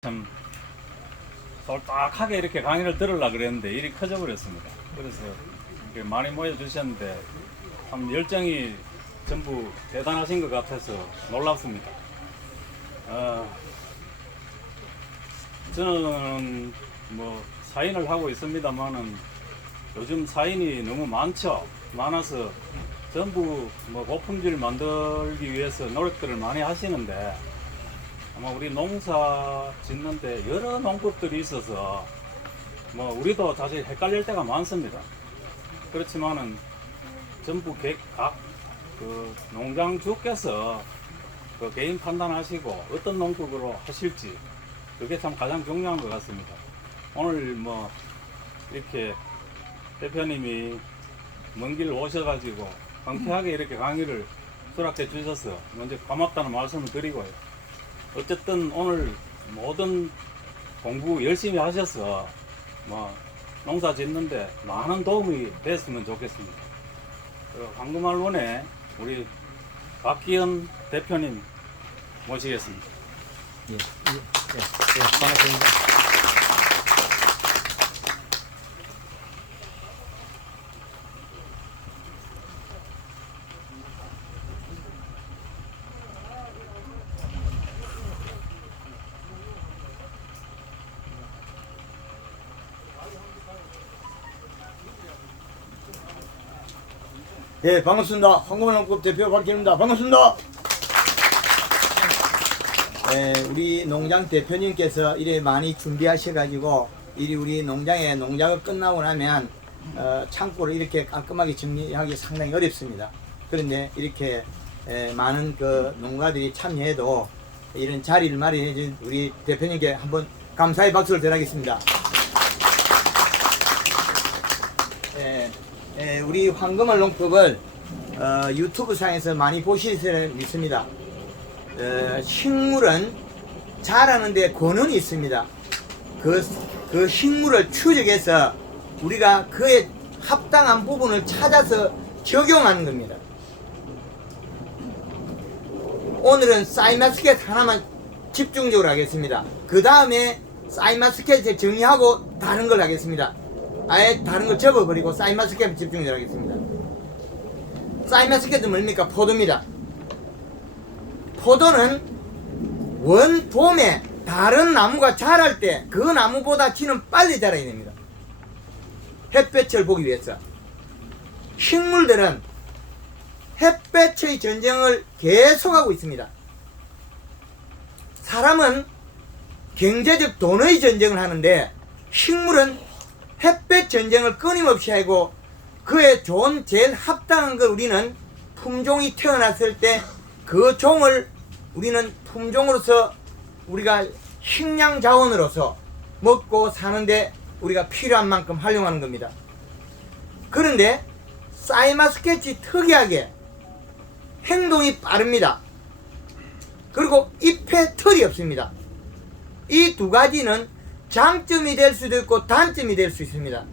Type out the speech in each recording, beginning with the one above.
참 솔딱하게 이렇게 강의를 들으려고 그랬는데 일이 커져 버렸습니다. 그래서 이렇게 많이 모여주셨는데 참 열정이 전부 대단하신 것 같아서 놀랍습니다. 저는 뭐 사인을 하고 있습니다만은 요즘 사인이 너무 많아서 전부 뭐 고품질 만들기 위해서 노력들을 많이 하시는데 아마 우리 농사 짓는데 여러 농법들이 있어서 뭐 우리도 사실 헷갈릴 때가 많습니다. 그렇지만은 전부 각 그 농장주께서 그 개인 판단하시고 어떤 농법으로 하실지 그게 참 가장 중요한 것 같습니다. 오늘 뭐 이렇게 대표님이 먼 길 오셔가지고 경쾌하게 이렇게 강의를 수락해 주셔서 먼저 고맙다는 말씀을 드리고요. 어쨌든 오늘 모든 공부 열심히 하셔서 뭐 농사 짓는데 많은 도움이 됐으면 좋겠습니다. 황금알론에 우리 박기현 대표님 모시겠습니다. 반갑습니다. 예, 반갑습니다. 황금알농법 대표 박기현입니다. 반갑습니다. 우리 농장 대표님께서 이래 많이 준비하셔가지고 우리 농장에 농작업 끝나고 나면 창고를 이렇게 깔끔하게 정리하기 상당히 어렵습니다. 그런데 이렇게 많은 그 농가들이 참여해도 이런 자리를 마련해 준 우리 대표님께 한번 감사의 박수를 전하겠습니다. 우리 황금알농법을 유튜브 상에서 많이 보시리라 믿습니다. 식물은 자라는데 권한이 있습니다. 그 식물을 추적해서 우리가 그에 합당한 부분을 찾아서 적용하는 겁니다. 오늘은 사이마스켓 하나만 집중적으로 하겠습니다. 그 다음에 사이마스켓을 정리하고 다른 걸 하겠습니다. 아예 다른 걸 접어버리고 사이마스켓에 집중을 하겠습니다. 사이마스켓은 뭡니까? 포도입니다. 포도는 원봄에 다른 나무가 자랄 때 그 나무보다 지는 빨리 자라야 됩니다. 햇볕을 보기 위해서. 식물들은 햇볕의 전쟁을 계속하고 있습니다. 사람은 경제적 돈의 전쟁을 하는데 식물은 햇볕 전쟁을 끊임없이 하고 그에 좋은 제일 합당한 걸 우리는 품종이 태어났을 때 그 종을 우리는 품종으로서 우리가 식량 자원으로서 먹고 사는데 우리가 필요한 만큼 활용하는 겁니다. 그런데 사이마스켓이 특이하게 행동이 빠릅니다. 그리고 잎에 털이 없습니다. 이 두 가지는 장점이 될 수도 있고 단점이 될 수 있습니다.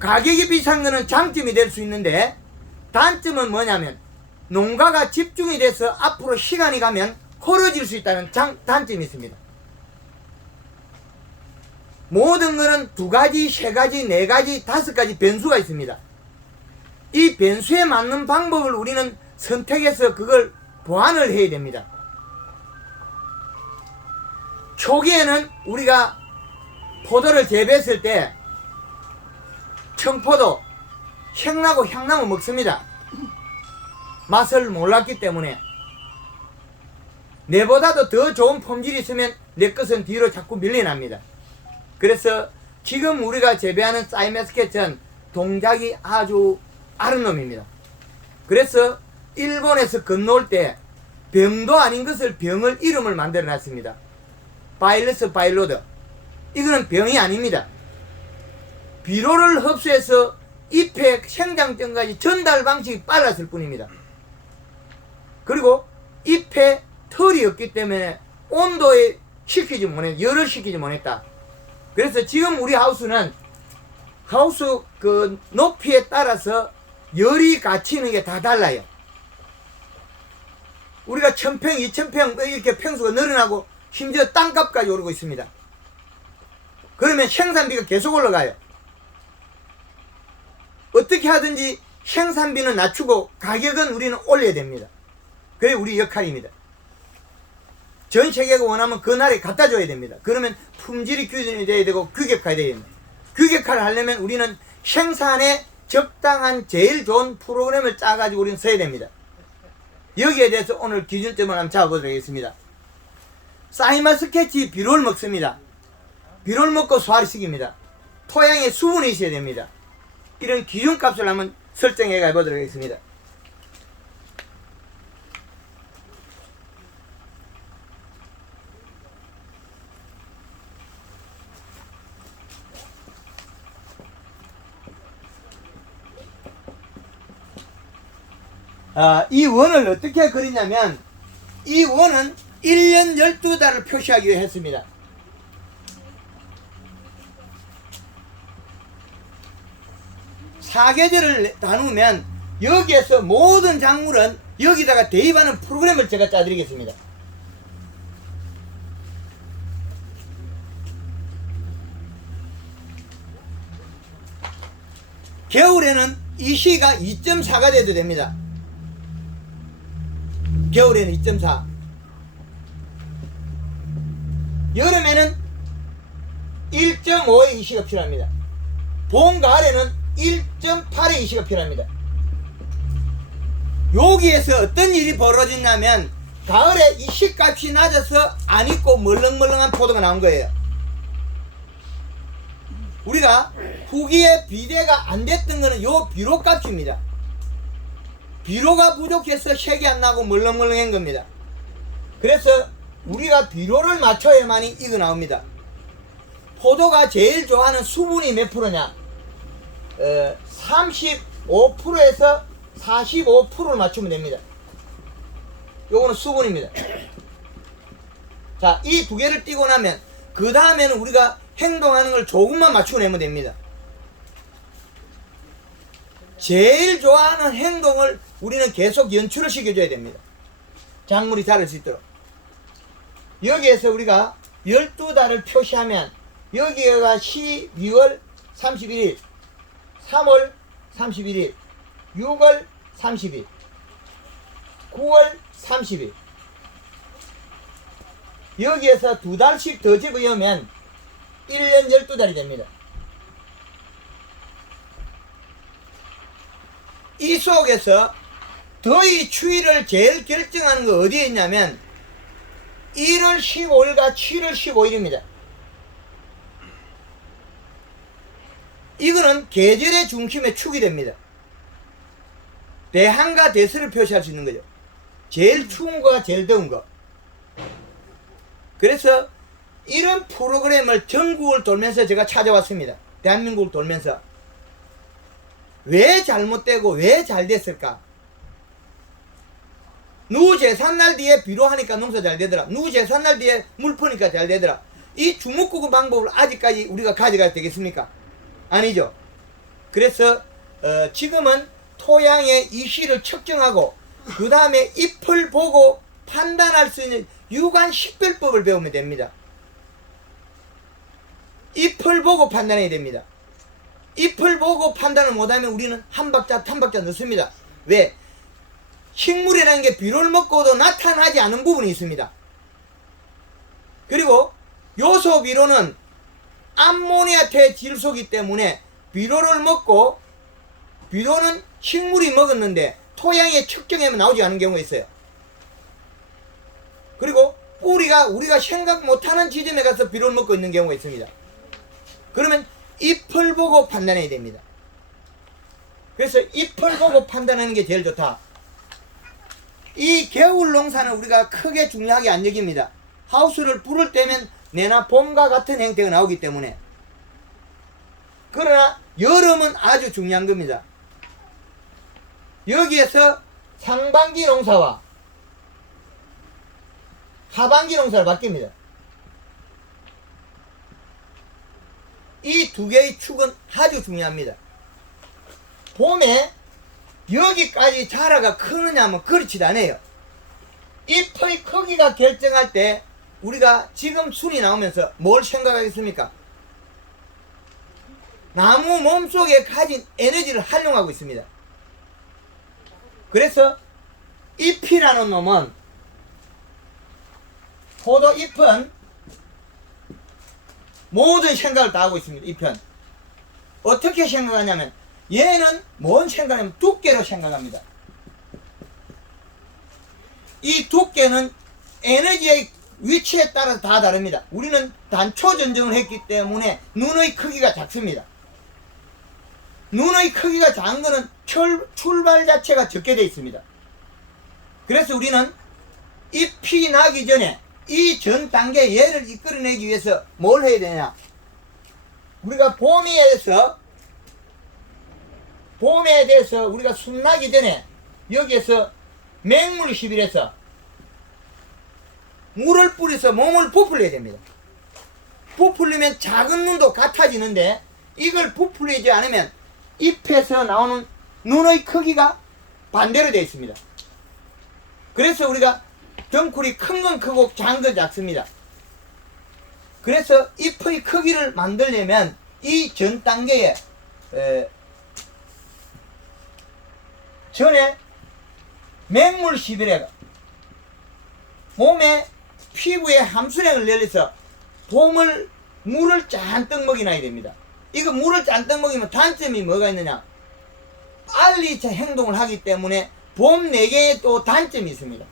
가격이 비싼 것은 장점이 될 수 있는데 단점은 뭐냐면 농가가 집중이 돼서 앞으로 시간이 가면 хол어질 수 있다는 단점이 있습니다. 모든 것은 두 가지, 세 가지, 네 가지, 다섯 가지 변수가 있습니다. 이 변수에 맞는 방법을 우리는 선택해서 그걸 보완을 해야 됩니다. 초기에는 우리가 포도를 재배했을 때 청포도, 생나고 향나무 먹습니다. 맛을 몰랐기 때문에. 내보다도 더 좋은 품질이 있으면 내 것은 뒤로 자꾸 밀려납니다. 그래서 지금 우리가 재배하는 사이마스켓은 동작이 아주 아른 놈입니다. 그래서 일본에서 건너올 때 병도 아닌 것을 병을 이름을 만들어 놨습니다. 바일러스 바일로드. 이거는 병이 아닙니다. 비료를 흡수해서 잎의 생장점까지 전달 방식이 빨랐을 뿐입니다. 그리고 잎에 털이 없기 때문에 온도에 식히지 못했다. 열을 식히지 못했다. 그래서 지금 우리 하우스는 하우스 그 높이에 따라서 열이 갇히는 게 다 달라요. 우리가 1000평, 2000평 이렇게 평수가 늘어나고 심지어 땅값까지 오르고 있습니다. 그러면 생산비가 계속 올라가요. 어떻게 하든지 생산비는 낮추고 가격은 우리는 올려야 됩니다. 그게 우리 역할입니다. 전 세계가 원하면 그 나라에 갖다 줘야 됩니다. 그러면 품질이 규정이 돼야 되고 규격화돼야 됩니다. 규격화를 하려면 우리는 생산에 적당한 제일 좋은 프로그램을 짜가지고 우리는 써야 됩니다. 여기에 대해서 오늘 기준점을 한번 잡아보도록 하겠습니다. 사이마스케치 비료를 먹습니다. 비료를 먹고 소화를 시킵니다. 토양에 수분이 있어야 됩니다. 이런 기준값을 한번 설정해 가보도록 하겠습니다. 이 원을 어떻게 그리냐면 이 원은 1년 12달을 표시하기 위해 했습니다. 사계절을 나누면 여기에서 모든 작물은 여기다가 대입하는 프로그램을 제가 짜드리겠습니다. 겨울에는 이 시가 2.4가 돼도 됩니다. 겨울에는 2.4. 여름에는 1.5의 이시가 필요합니다. 봄, 가을에는 1.8의 이시가 필요합니다. 여기에서 어떤 일이 벌어졌냐면 가을에 이시값이 낮아서 안 익고 멀렁멀렁한 포도가 나온 거예요. 우리가 후기에 비대가 안 됐던 거는 요 비료값입니다. 비료가 부족해서 색이 안 나고 멀렁멀렁한 겁니다. 그래서 우리가 비료를 맞춰야만이 이거 나옵니다. 포도가 제일 좋아하는 수분이 몇 프로냐? 35%에서 45%를 맞추면 됩니다. 요거는 수분입니다. 자, 이 두 개를 띄고 나면 그 다음에는 우리가 행동하는 걸 조금만 맞추내면 됩니다. 제일 좋아하는 행동을 우리는 계속 연출을 시켜줘야 됩니다. 작물이 자랄 수 있도록. 여기에서 우리가 12달을 표시하면 여기가 12월 31일, 3월 31일, 6월 30일, 9월 30일. 여기에서 두 달씩 더 집어넣으면 1년 12달이 됩니다. 이 속에서 더위 추위를 제일 결정하는 거 어디에 있냐면 1월 15일과 7월 15일입니다. 이거는 계절의 중심에 축이 됩니다. 대한과 대서를 표시할 수 있는 거죠. 제일 추운 거와 제일 더운 거. 그래서 이런 프로그램을 전국을 돌면서 제가 찾아왔습니다. 대한민국을 돌면서. 왜 잘못되고 왜 잘 됐을까? 누구 제삿날 뒤에 비료하니까 농사 잘 되더라. 누구 제삿날 뒤에 물 퍼니까 잘 되더라. 이 주먹구구 방법을 아직까지 우리가 가져가야 되겠습니까? 아니죠. 그래서 지금은 토양의 이시를 측정하고 그 다음에 잎을 보고 판단할 수 있는 유관 식별법을 배우면 됩니다. 잎을 보고 판단해야 됩니다. 잎을 보고 판단을 못하면 우리는 한 박자 한 박자 넣습니다. 왜? 식물이라는 게 비료를 먹고도 나타나지 않은 부분이 있습니다. 그리고 요소 비료는 암모니아태 질소이기 때문에 비료를 먹고 비료는 식물이 먹었는데 토양에 측정하면 나오지 않은 경우가 있어요. 그리고 뿌리가 우리가 생각 못하는 지점에 가서 비료를 먹고 있는 경우가 있습니다. 그러면 잎을 보고 판단해야 됩니다. 그래서 잎을 보고 판단하는 게 제일 좋다. 이 겨울 농사는 우리가 크게 중요하게 안 여깁니다. 하우스를 부를 때면 내나 봄과 같은 형태가 나오기 때문에. 그러나 여름은 아주 중요한 겁니다. 여기에서 상반기 농사와 하반기 농사를 바뀝니다. 이 두 개의 축은 아주 중요합니다. 봄에 여기까지 자라가 크느냐 하면 그렇지도 않아요. 잎의 크기가 결정할 때 우리가 지금 순이 나오면서 뭘 생각하겠습니까? 나무 몸속에 가진 에너지를 활용하고 있습니다. 그래서 잎이라는 놈은, 포도 잎은 모든 생각을 다 하고 있습니다. 잎은 어떻게 생각하냐면, 얘는 뭔 생각하냐면 두께로 생각합니다. 이 두께는 에너지의 위치에 따라서 다 다릅니다. 우리는 단초 전쟁을 했기 때문에 눈의 크기가 작습니다. 눈의 크기가 작은 거는 출발 자체가 적게 되어 있습니다. 그래서 우리는 잎이 나기 전에 이 전 단계 얘를 이끌어내기 위해서 뭘 해야 되냐? 우리가 봄에 대해서 우리가 순 나기 전에 여기에서 맹물 시비해서 물을 뿌려서 몸을 부풀려야 됩니다. 부풀리면 작은 눈도 같아지는데, 이걸 부풀리지 않으면 잎에서 나오는 눈의 크기가 반대로 되어 있습니다. 그래서 우리가 덩쿨이 큰 건 크고 작은 건 작습니다. 그래서 잎의 크기를 만들려면 이 전 단계에 전에 맹물 시비래가 몸에 피부에 함수량을 늘려서 물을 잔뜩 먹이놔야 됩니다. 이거 물을 잔뜩 먹이면 단점이 뭐가 있느냐? 빨리 행동을 하기 때문에 봄 내경에 또 단점이 있습니다.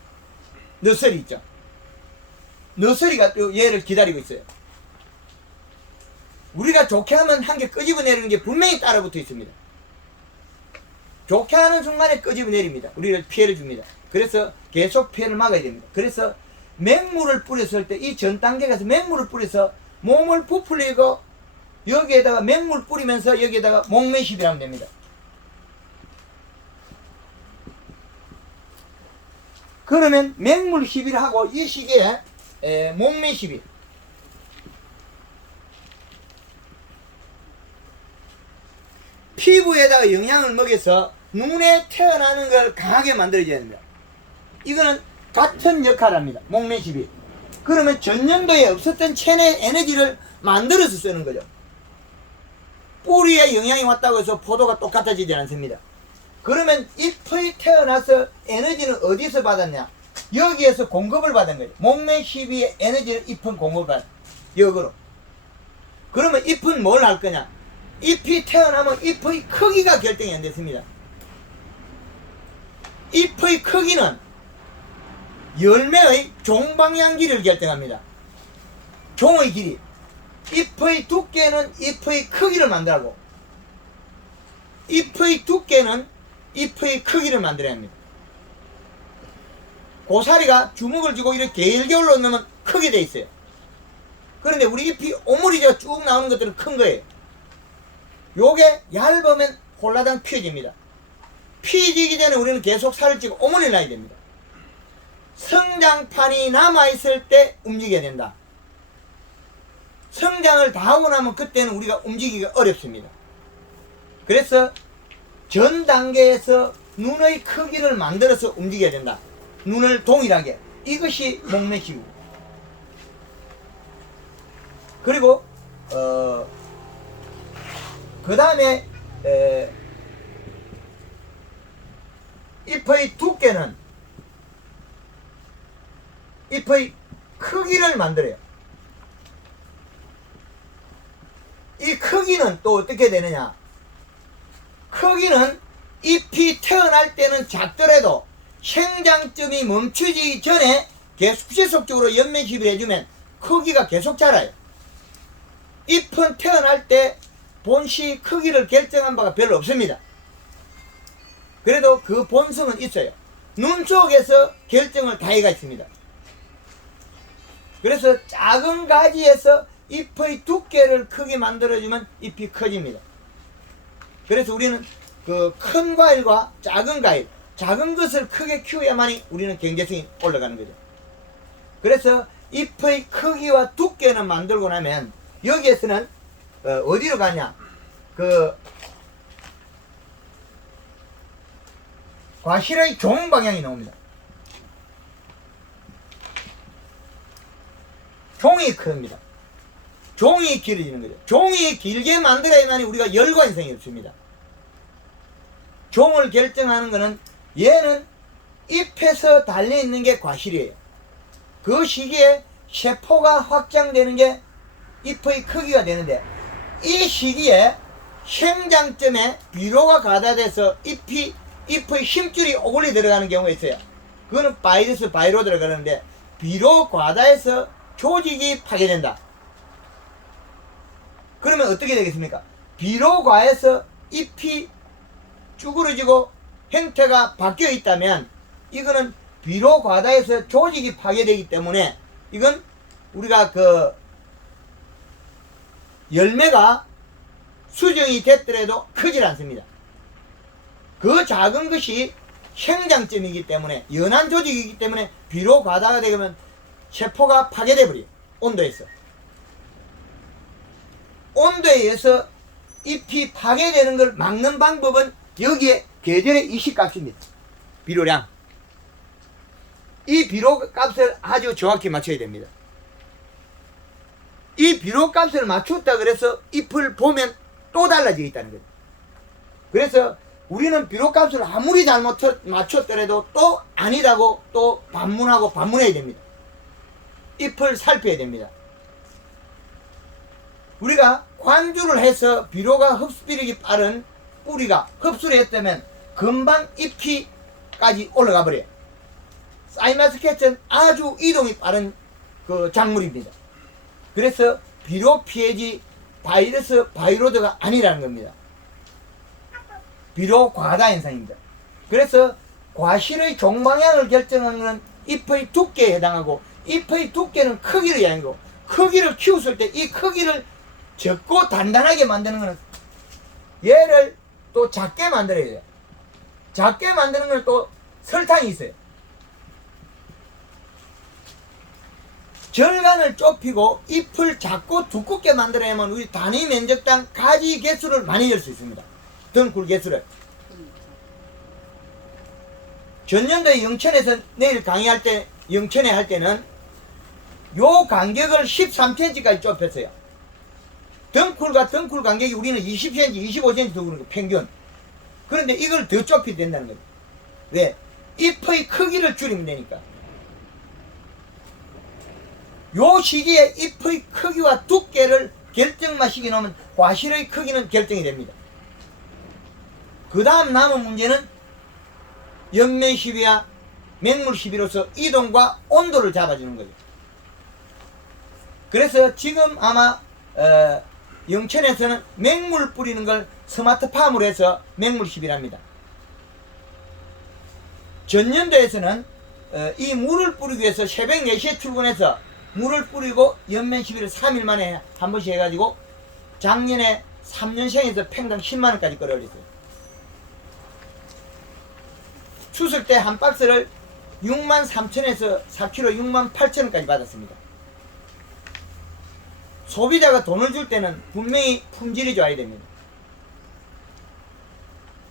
너설이 있죠. 너설이가 또 얘를 기다리고 있어요. 우리가 좋게 하면 한 개 끄집어내리는 게 분명히 따라붙어 있습니다. 좋게 하는 순간에 끄집어내립니다. 우리를 피해를 줍니다. 그래서 계속 피해를 막아야 됩니다. 그래서 맹물을 뿌렸을 때, 이 전 단계 가서 맹물을 뿌려서 몸을 부풀리고, 여기에다가 맹물 뿌리면서 여기에다가 목매시비 하면 됩니다. 그러면 맹물 시비를 하고, 이 시기에 목매시비, 피부에다가 영양을 먹여서 눈에 태어나는 걸 강하게 만들어줘야 됩니다. 이거는 같은 역할을 합니다. 목매시비. 그러면 전년도에 없었던 체내 에너지를 만들어서 쓰는 거죠. 뿌리에 영양이 왔다고 해서 포도가 똑같아지지 않습니다. 그러면 잎이 태어나서 에너지는 어디서 받았냐? 여기에서 공급을 받은 거죠. 목매시비의 에너지를 잎은 공급을 받아요. 역으로. 그러면 잎은 뭘 할 거냐? 잎이 태어나면 잎의 크기가 결정이 안 됐습니다. 잎의 크기는 열매의 종방향 길이를 결정합니다. 종의 길이. 잎의 두께는 잎의 크기를 만들고, 잎의 두께는 잎의 크기를 만들어야 합니다. 고사리가 주먹을 쥐고 이렇게 길게 올라오면 크게 돼 있어요. 그런데 우리 잎이 오므리져 쭉 나오는 것들은 큰 거예요. 요게 얇으면 홀라당 피어집니다. 피지기 전에 우리는 계속 살을 찌고 오므리 놔야 됩니다. 성장판이 남아있을 때 움직여야 된다. 성장을 다 하고 나면 그때는 우리가 움직이기가 어렵습니다. 그래서 전 단계에서 눈의 크기를 만들어서 움직여야 된다. 눈을 동일하게. 이것이 목매시고. 그리고 그 다음에 잎의 두께는 잎의 크기를 만들어요. 이 크기는 또 어떻게 되느냐? 크기는 잎이 태어날 때는 작더라도 생장점이 멈추기 전에 계속 지속적으로 연면시비를 해주면 크기가 계속 자라요. 잎은 태어날 때 본시 크기를 결정한 바가 별로 없습니다. 그래도 그 본성은 있어요. 눈 쪽에서 결정을 다 해가 있습니다. 그래서 작은 가지에서 잎의 두께를 크게 만들어주면 잎이 커집니다. 그래서 우리는 그 큰 과일과 작은 과일, 작은 것을 크게 키워야만이 우리는 경제성이 올라가는 거죠. 그래서 잎의 크기와 두께는 만들고 나면 여기에서는 어디로 가냐? 그 과실의 종 방향이 나옵니다. 종이 큽니다. 종이 길어지는 거죠. 종이 길게 만들어야만 우리가 열관성이 없습니다. 종을 결정하는 것은 얘는 잎에서 달려있는 게 과실이에요. 그 시기에 세포가 확장되는 게 잎의 크기가 되는데 이 시기에 생장점에 비료가 가다돼서 잎의 힘줄이 오글리 들어가는 경우가 있어요. 그거는 바이로 들어가는데 비료 과다해서 조직이 파괴된다. 그러면 어떻게 되겠습니까? 비료 과에서 잎이 쭈그러지고 형태가 바뀌어 있다면 이거는 비료 과다해서 조직이 파괴되기 때문에 이건 우리가 그 열매가 수정이 됐더라도 크질 않습니다. 그 작은 것이 생장점이기 때문에 연한 조직이기 때문에 비료 과다가 되면 세포가 파괴돼 버려요. 온도에서 온도에 의해서 잎이 파괴되는 걸 막는 방법은 여기에 계절의 이식값입니다. 비료량. 이 비료값을 아주 정확히 맞춰야 됩니다. 이 비료값을 맞췄다 그래서 잎을 보면 또 달라져 있다는 거예요. 그래서 우리는 비료값을 아무리 잘못 맞췄더라도 또 아니라고 또 반문해야 됩니다. 잎을 살펴야 됩니다. 우리가 관주를 해서 비료가 흡수력이 빠른 뿌리가 흡수를 했다면 금방 잎이까지 올라가 버려요. 사이마스켓은 아주 이동이 빠른 그 작물입니다. 그래서 비료 피해지 바이로드가 아니라는 겁니다. 비료 과다 현상입니다. 그래서 과실의 종방향을 결정하는 것은 잎의 두께에 해당하고 잎의 두께는 크기를 이야기하는 거고 크기를 키웠을 때 이 크기를 적고 단단하게 만드는 것은 얘를 또 작게 만들어야 돼요. 작게 만드는 건 또 설탕이 있어요. 절간을 좁히고 잎을 작고 두껍게 만들어야만 우리 단위 면적당 가지 개수를 많이 낼 수 있습니다. 등굴 개수를. 전년도에 영천에서 내일 강의할 때 영천에 할 때는 요 간격을 13cm까지 좁혔어요. 등굴과 등굴 간격이 우리는 20cm, 25cm 더 그런 거 평균. 그런데 이걸 더 좁혀야 된다는 거예요. 왜? 잎의 크기를 줄이면 되니까. 요 시기에 잎의 크기와 두께를 결정만 시켜놓으면 과실의 크기는 결정이 됩니다. 그 다음 남은 문제는 연면 시비와 맹물 시비로서 이동과 온도를 잡아주는 거죠. 그래서 지금 아마 영천에서는 맹물 뿌리는 걸 스마트팜으로 해서 맹물 시비랍니다. 전년도에서는 이 물을 뿌리기 위해서 새벽 4시에 출근해서 물을 뿌리고 연면 시비를 3일 만에 한 번씩 해가지고 작년에 3년생에서 팽당 10만원까지 끌어올렸어요. 추석 때 한 박스를 63,000원에서 4kg 68,000원까지 받았습니다. 소비자가 돈을 줄 때는 분명히 품질이 좋아야 됩니다.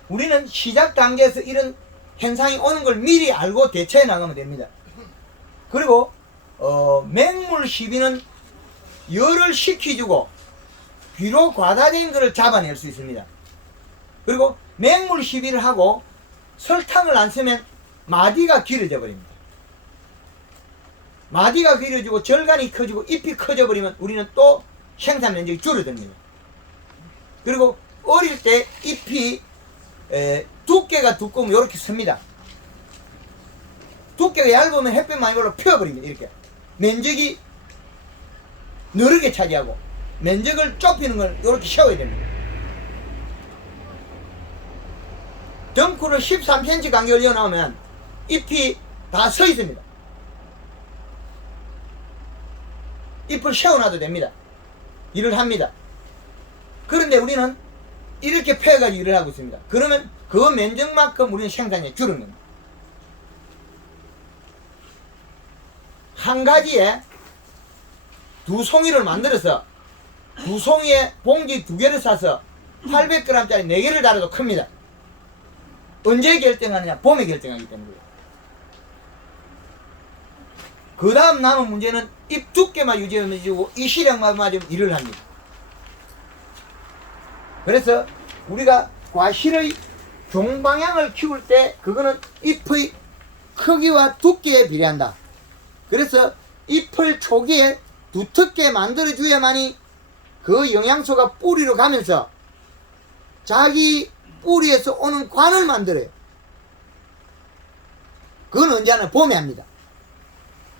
우리는 시작 단계에서 이런 현상이 오는 걸 미리 알고 대처해 나가면 됩니다. 그리고 맹물 시비는 열을 식혀주고 비료 과다된 것을 잡아낼 수 있습니다. 그리고 맹물 시비를 하고 설탕을 안 쓰면 마디가 길어져 버립니다. 마디가 길어지고 절간이 커지고 잎이 커져 버리면 우리는 또 생산 면적이 줄어듭니다. 그리고 어릴 때 잎이 두께가 두꺼우면 이렇게 섭니다. 두께가 얇으면 햇빛 많이 걸려 펴버립니다. 이렇게 면적이 느르게 차지하고 면적을 좁히는 걸 이렇게 세워야 됩니다. 덩쿨을 13cm 간격을 이어나오면 잎이 다 서 있습니다. 잎을 세워놔도 됩니다. 일을 합니다. 그런데 우리는 이렇게 펴가지고 일을 하고 있습니다. 그러면 그 면적만큼 우리는 생산량이 줄은 겁니다. 한 가지에 두 송이를 만들어서 두 송이에 봉지 2개를 싸서 800g짜리 4개를 달아도 큽니다. 언제 결정하느냐? 봄에 결정하기 때문에. 그 다음 남은 문제는 잎 두께만 유지해주고 이 시량만 맞으면 일을 합니다. 그래서 우리가 과실의 종방향을 키울 때 그거는 잎의 크기와 두께에 비례한다. 그래서 잎을 초기에 두텁게 만들어줘야만이 그 영양소가 뿌리로 가면서 자기 뿌리에서 오는 관을 만들어요. 그건 언제 하나? 봄에 합니다.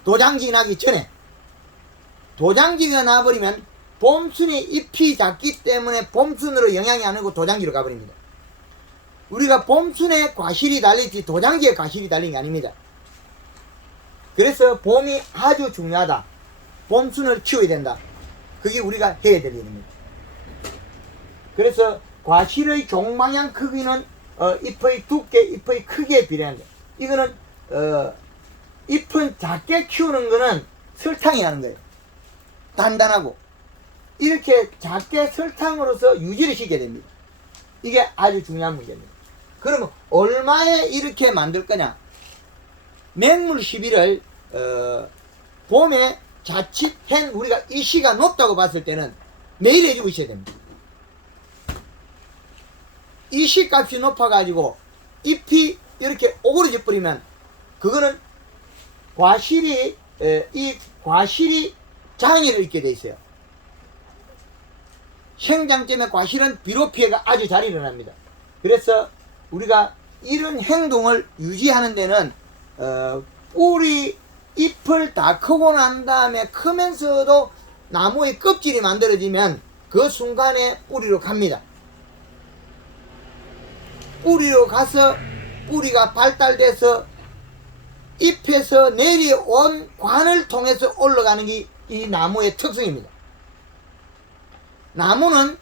도장지 나기 전에. 도장지가 나버리면 봄순이 잎이 작기 때문에 봄순으로 영향이 안 오고 도장지로 가버립니다. 우리가 봄순에 과실이 달리지 도장지에 과실이 달린 게 아닙니다. 그래서 봄이 아주 중요하다. 봄순을 키워야 된다. 그게 우리가 해야 될 일입니다. 그래서 과실의 종방향 크기는 잎의 두께, 잎의 크기에 비례한다. 이거는 잎은 작게 키우는 거는 설탕이 하는 거예요. 단단하고 이렇게 작게 설탕으로서 유지를 시켜야 됩니다. 이게 아주 중요한 문제입니다. 그러면 얼마에 이렇게 만들 거냐? 맹물 시비를 봄에 자칫 우리가 이 시가 높다고 봤을 때는 매일 해주고 있어야 됩니다. 이 시 값이 높아가지고 잎이 이렇게 오그러져 버리면 그거는 과실이 이 과실이 장애를 입게 돼 있어요. 생장점의 과실은 비료 피해가 아주 잘 일어납니다. 그래서 우리가 이런 행동을 유지하는 데는 뿌리 잎을 다 크고 난 다음에 크면서도 나무의 껍질이 만들어지면 그 순간에 뿌리로 갑니다. 뿌리로 가서 뿌리가 발달돼서 잎에서 내려온 관을 통해서 올라가는 게 이 나무의 특성입니다. 나무는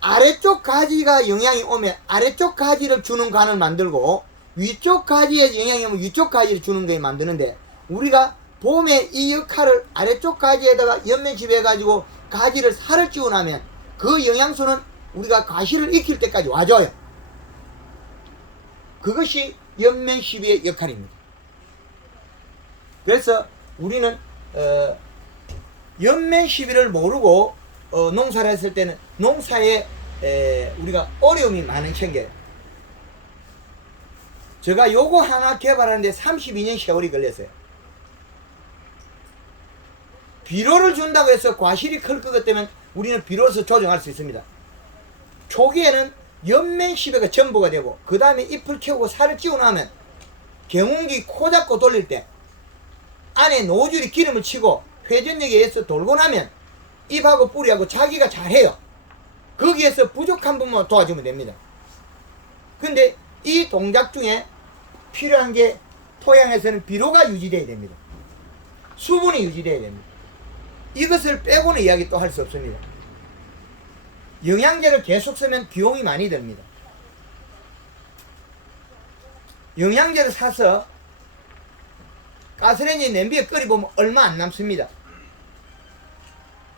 아래쪽 가지가 영향이 오면 아래쪽 가지를 주는 관을 만들고 위쪽 가지에 영향이 오면 위쪽 가지를 주는 게 만드는데 우리가 봄에 이 역할을 아래쪽 가지에다가 연면시비 해가지고 가지를 살을 찌고 나면 그 영양소는 우리가 과실을 익힐 때까지 와줘요. 그것이 연면시비의 역할입니다. 그래서 우리는 연면시비를 모르고 농사를 했을 때는 농사에 우리가 어려움이 많은 챙겨요. 제가 요거 하나 개발하는데 32년 세월이 걸렸어요. 비료를 준다고 해서 과실이 클 것 때문에 우리는 비료에서 조정할 수 있습니다. 초기에는 연면시비가 전부가 되고 그 다음에 잎을 키우고 살을 찌고 나면 경운기 코 잡고 돌릴 때 안에 노즐이 기름을 치고 회전력에 의해서 돌고 나면 잎하고 뿌리하고 자기가 잘해요. 거기에서 부족한 부분만 도와주면 됩니다. 근데 이 동작 중에 필요한 게 토양에서는 비료가 유지되어야 됩니다. 수분이 유지되어야 됩니다. 이것을 빼고는 이야기 또 할 수 없습니다. 영양제를 계속 쓰면 비용이 많이 듭니다. 영양제를 사서 가스레인지 냄비에 끓여보면 얼마 안 남습니다.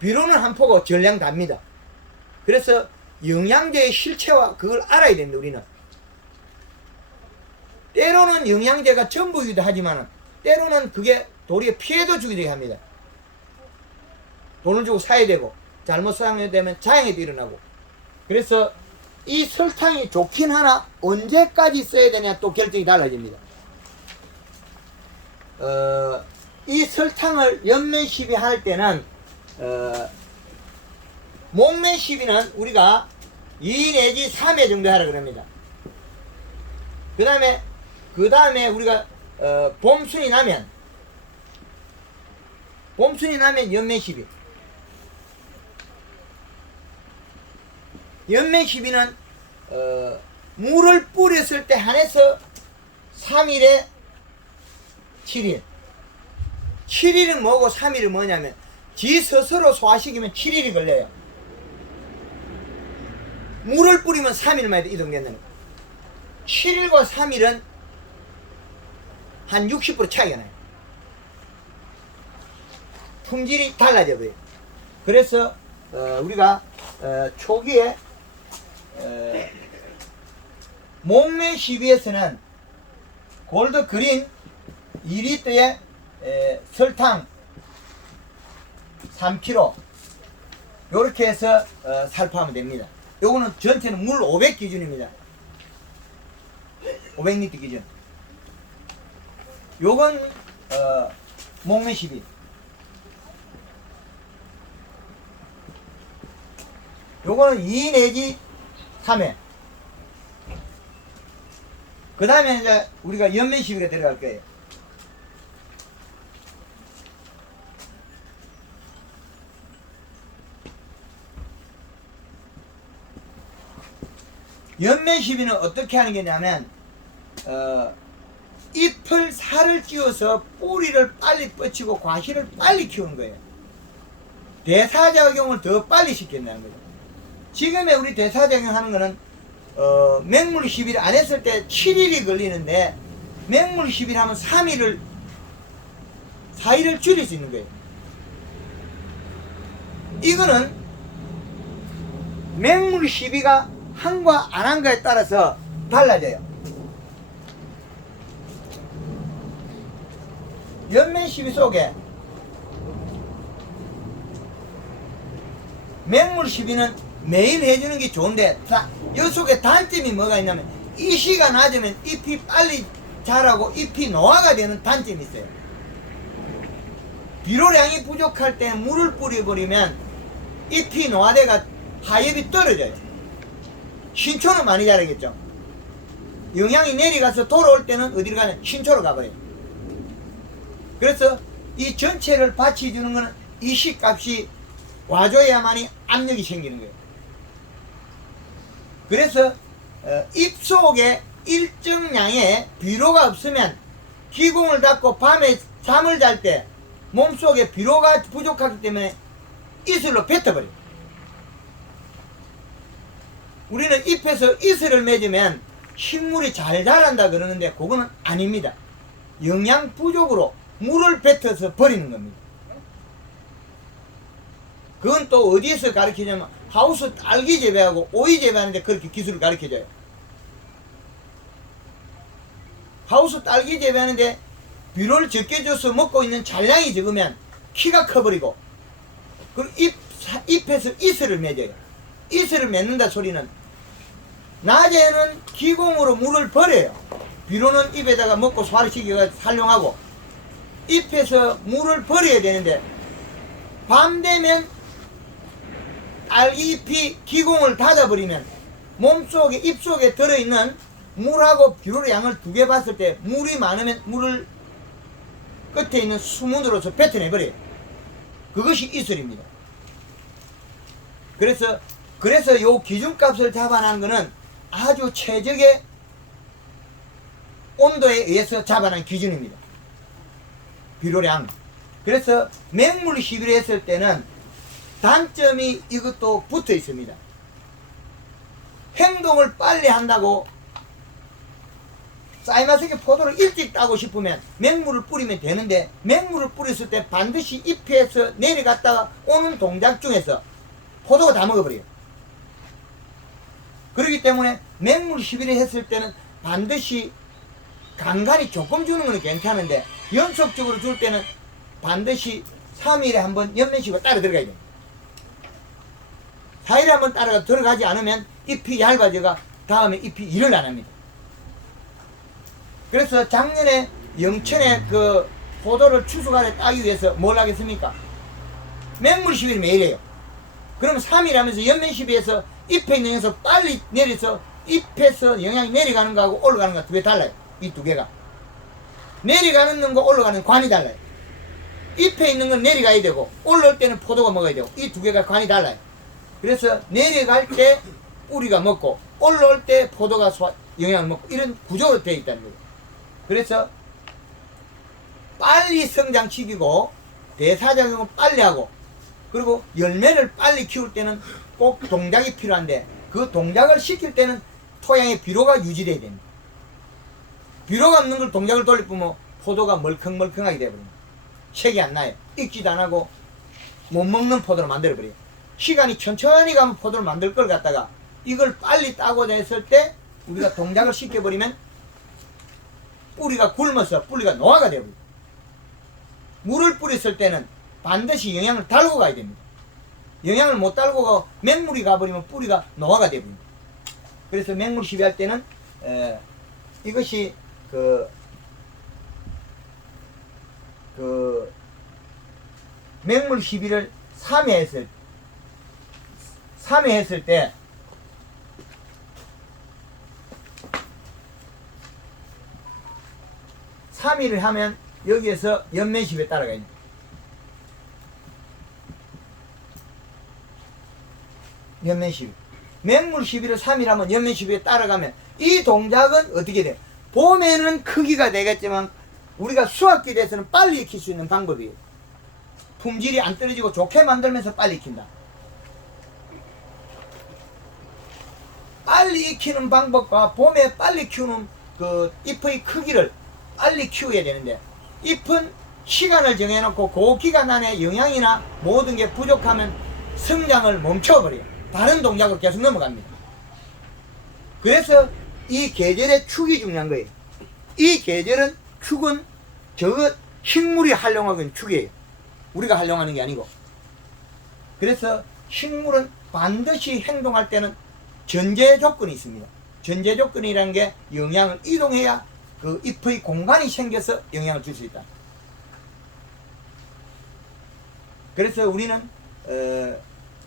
비료는 한 포고 전량 답니다. 그래서 영양제의 실체와 그걸 알아야 됩니다. 우리는 때로는 영양제가 전부이기도 하지만 때로는 그게 도리어 피해도 주기도 합니다. 돈을 주고 사야 되고 잘못 사용되면 자양에도 일어나고. 그래서 이 설탕이 좋긴 하나 언제까지 써야 되냐 또 결정이 달라집니다. 이 설탕을 연면시비 할 때는 목면시비는 우리가 2 내지 3회 정도 하라 그럽니다. 그 다음에 우리가 봄순이 나면 연면시비. 연면시비는 물을 뿌렸을 때 한해서 3일에 7일. 7일은 뭐고 3일은 뭐냐면 지 스스로 소화시키면 7일이 걸려요. 물을 뿌리면 3일 만에 이동된다는 거예요. 7일과 3일은 한 60% 차이가 나요. 품질이 달라져 버려요. 그래서 우리가 초기에 목면 시비에서는 골드 그린 2리터에 설탕 3kg 요렇게 해서 살포하면 됩니다. 요거는 전체는 물 500 기준입니다. 500리터 기준. 요건 목매 시비. 요거는 2 내지 3회. 그 다음에 이제 우리가 연면 시비가 들어갈 거예요. 연면 시비는 어떻게 하는 게냐면 잎을 살을 찧어서 뿌리를 빨리 뻗치고 과실을 빨리 키우는 거예요. 대사작용을 더 빨리 시킨다는 거죠. 지금의 우리 대사작용 하는 거는 맹물 시비를 안 했을 때 7일이 걸리는데 맹물 시비를 하면 3일을 4일을 줄일 수 있는 거예요. 이거는 맹물 시비가 한과 안 한가에 따라서 달라져요. 연면 시비 속에 맹물 시비는 매일 해주는 게 좋은데 이 속에 단점이 뭐가 있냐면 이시가 낮으면 잎이 빨리 자라고 잎이 노화가 되는 단점이 있어요. 비료량이 부족할 때 물을 뿌려버리면 잎이 노화돼가 하엽이 떨어져요. 신초는 많이 자라겠죠. 영양이 내려가서 돌아올 때는 어디로 가냐? 신초로 가버려요. 그래서 이 전체를 받쳐주는 거는 이시값이 와줘야만이 압력이 생기는 거예요. 그래서 잎 속에 일정량의 비료가 없으면 기공을 닫고 밤에 잠을 잘 때 몸속에 비료가 부족하기 때문에 이슬로 뱉어버려요. 우리는 잎에서 이슬을 맺으면 식물이 잘 자란다 그러는데 그거는 아닙니다. 영양 부족으로 물을 뱉어서 버리는 겁니다. 그건 또 어디에서 가르치냐면 하우스 딸기 재배하고 오이 재배하는데 그렇게 기술을 가르쳐줘요. 하우스 딸기 재배하는데 비료를 적게 줘서 먹고 있는 잔량이 적으면 키가 커버리고 그리고 잎에서 이슬을 맺어요. 이슬을 맺는다 소리는 낮에는 기공으로 물을 버려요. 비료는 잎에다가 먹고 소화시켜서 활용하고 잎에서 물을 버려야 되는데 밤 되면 딸기잎이 기공을 닫아버리면 몸속에 잎속에 들어있는 물하고 비료의 양을 두 개 봤을 때 물이 많으면 물을 끝에 있는 수문으로서 뱉어내버려요. 그것이 이슬입니다. 그래서 요 기준값을 잡아내는 거는 아주 최적의 온도에 의해서 잡아낸 기준입니다. 비료량. 그래서 맹물 시비를 했을 때는 단점이 이것도 붙어 있습니다. 행동을 빨리 한다고 사이마스키 포도를 일찍 따고 싶으면 맹물을 뿌리면 되는데 맹물을 뿌렸을 때 반드시 잎에서 내려갔다가 오는 동작 중에서 포도가 다 먹어버려요. 그렇기 때문에 맹물 시비를 했을 때는 반드시 간간히 조금 주는 건 괜찮은데 연속적으로 줄 때는 반드시 3일에 한번 연면식으로 따라 들어가야 돼요. 4일에 한번 따라 들어가지 않으면 잎이 얇아져가 다음에 잎이 일을 안 합니다. 그래서 작년에 영천에 그 포도를 추수가래 따기 위해서 뭘 하겠습니까? 맹물 시비를 매일 해요. 그러면 3일 하면서 연면 시비에서 잎에 있는 영양소 빨리 내려서 잎에서 영양이 내려가는 거하고 올라가는 거 두 개 달라요. 이 두 개가. 내려가는 거 올라가는 관이 달라요. 잎에 있는 건 내려가야 되고 올라올 때는 포도가 먹어야 되고 이 두 개가 관이 달라요. 그래서 내려갈 때 뿌리가 먹고 올라올 때 포도가 영양을 먹고 이런 구조로 되어 있다는 거예요. 그래서 빨리 성장시키고 대사작용을 빨리 하고 그리고 열매를 빨리 키울 때는 꼭 동작이 필요한데 그 동작을 시킬 때는 토양에 비료가 유지돼야 됩니다. 비료가 없는 걸 동작을 돌려보면 포도가 멀컹멀컹하게 되어버립니다. 색이 안 나요. 익지도 안 하고 못 먹는 포도를 만들어버려요. 시간이 천천히 가면 포도를 만들 걸 갖다가 이걸 빨리 따고자 했을 때 우리가 동작을 시켜버리면 뿌리가 굶어서 뿌리가 노화가 되어버려요. 물을 뿌렸을 때는 반드시 영양을 달고 가야 됩니다. 영양을 못 달고 맹물이 가버리면 뿌리가 노화가 됩니다. 그래서 맹물 시비할 때는 이것이 맹물 시비를 3회 했을 때 (3일을) 하면 여기에서 연면 시비에 따라가야 됩니다. 연면 시비. 맹물 시비를 3일 하면 연면 시비에 따라가면 이 동작은 어떻게 돼요? 봄에는 크기가 되겠지만 우리가 수확기 돼서는 빨리 익힐 수 있는 방법이에요. 품질이 안 떨어지고 좋게 만들면서 빨리 익힌다. 빨리 익히는 방법과 봄에 빨리 키우는 그 잎의 크기를 빨리 키워야 되는데, 잎은 시간을 정해놓고 그 기간 안에 영양이나 모든 게 부족하면 성장을 멈춰버려요. 다른 동작으로 계속 넘어갑니다. 그래서 이 계절의 축이 중요한 거예요. 이 계절은 축은 저거 식물이 활용하고 있는 축이에요. 우리가 활용하는 게 아니고. 그래서 식물은 반드시 행동할 때는 전제 조건이 있습니다. 전제 조건이라는 게 영양을 이동해야 그 잎의 공간이 생겨서 영향을 줄 수 있다. 그래서 우리는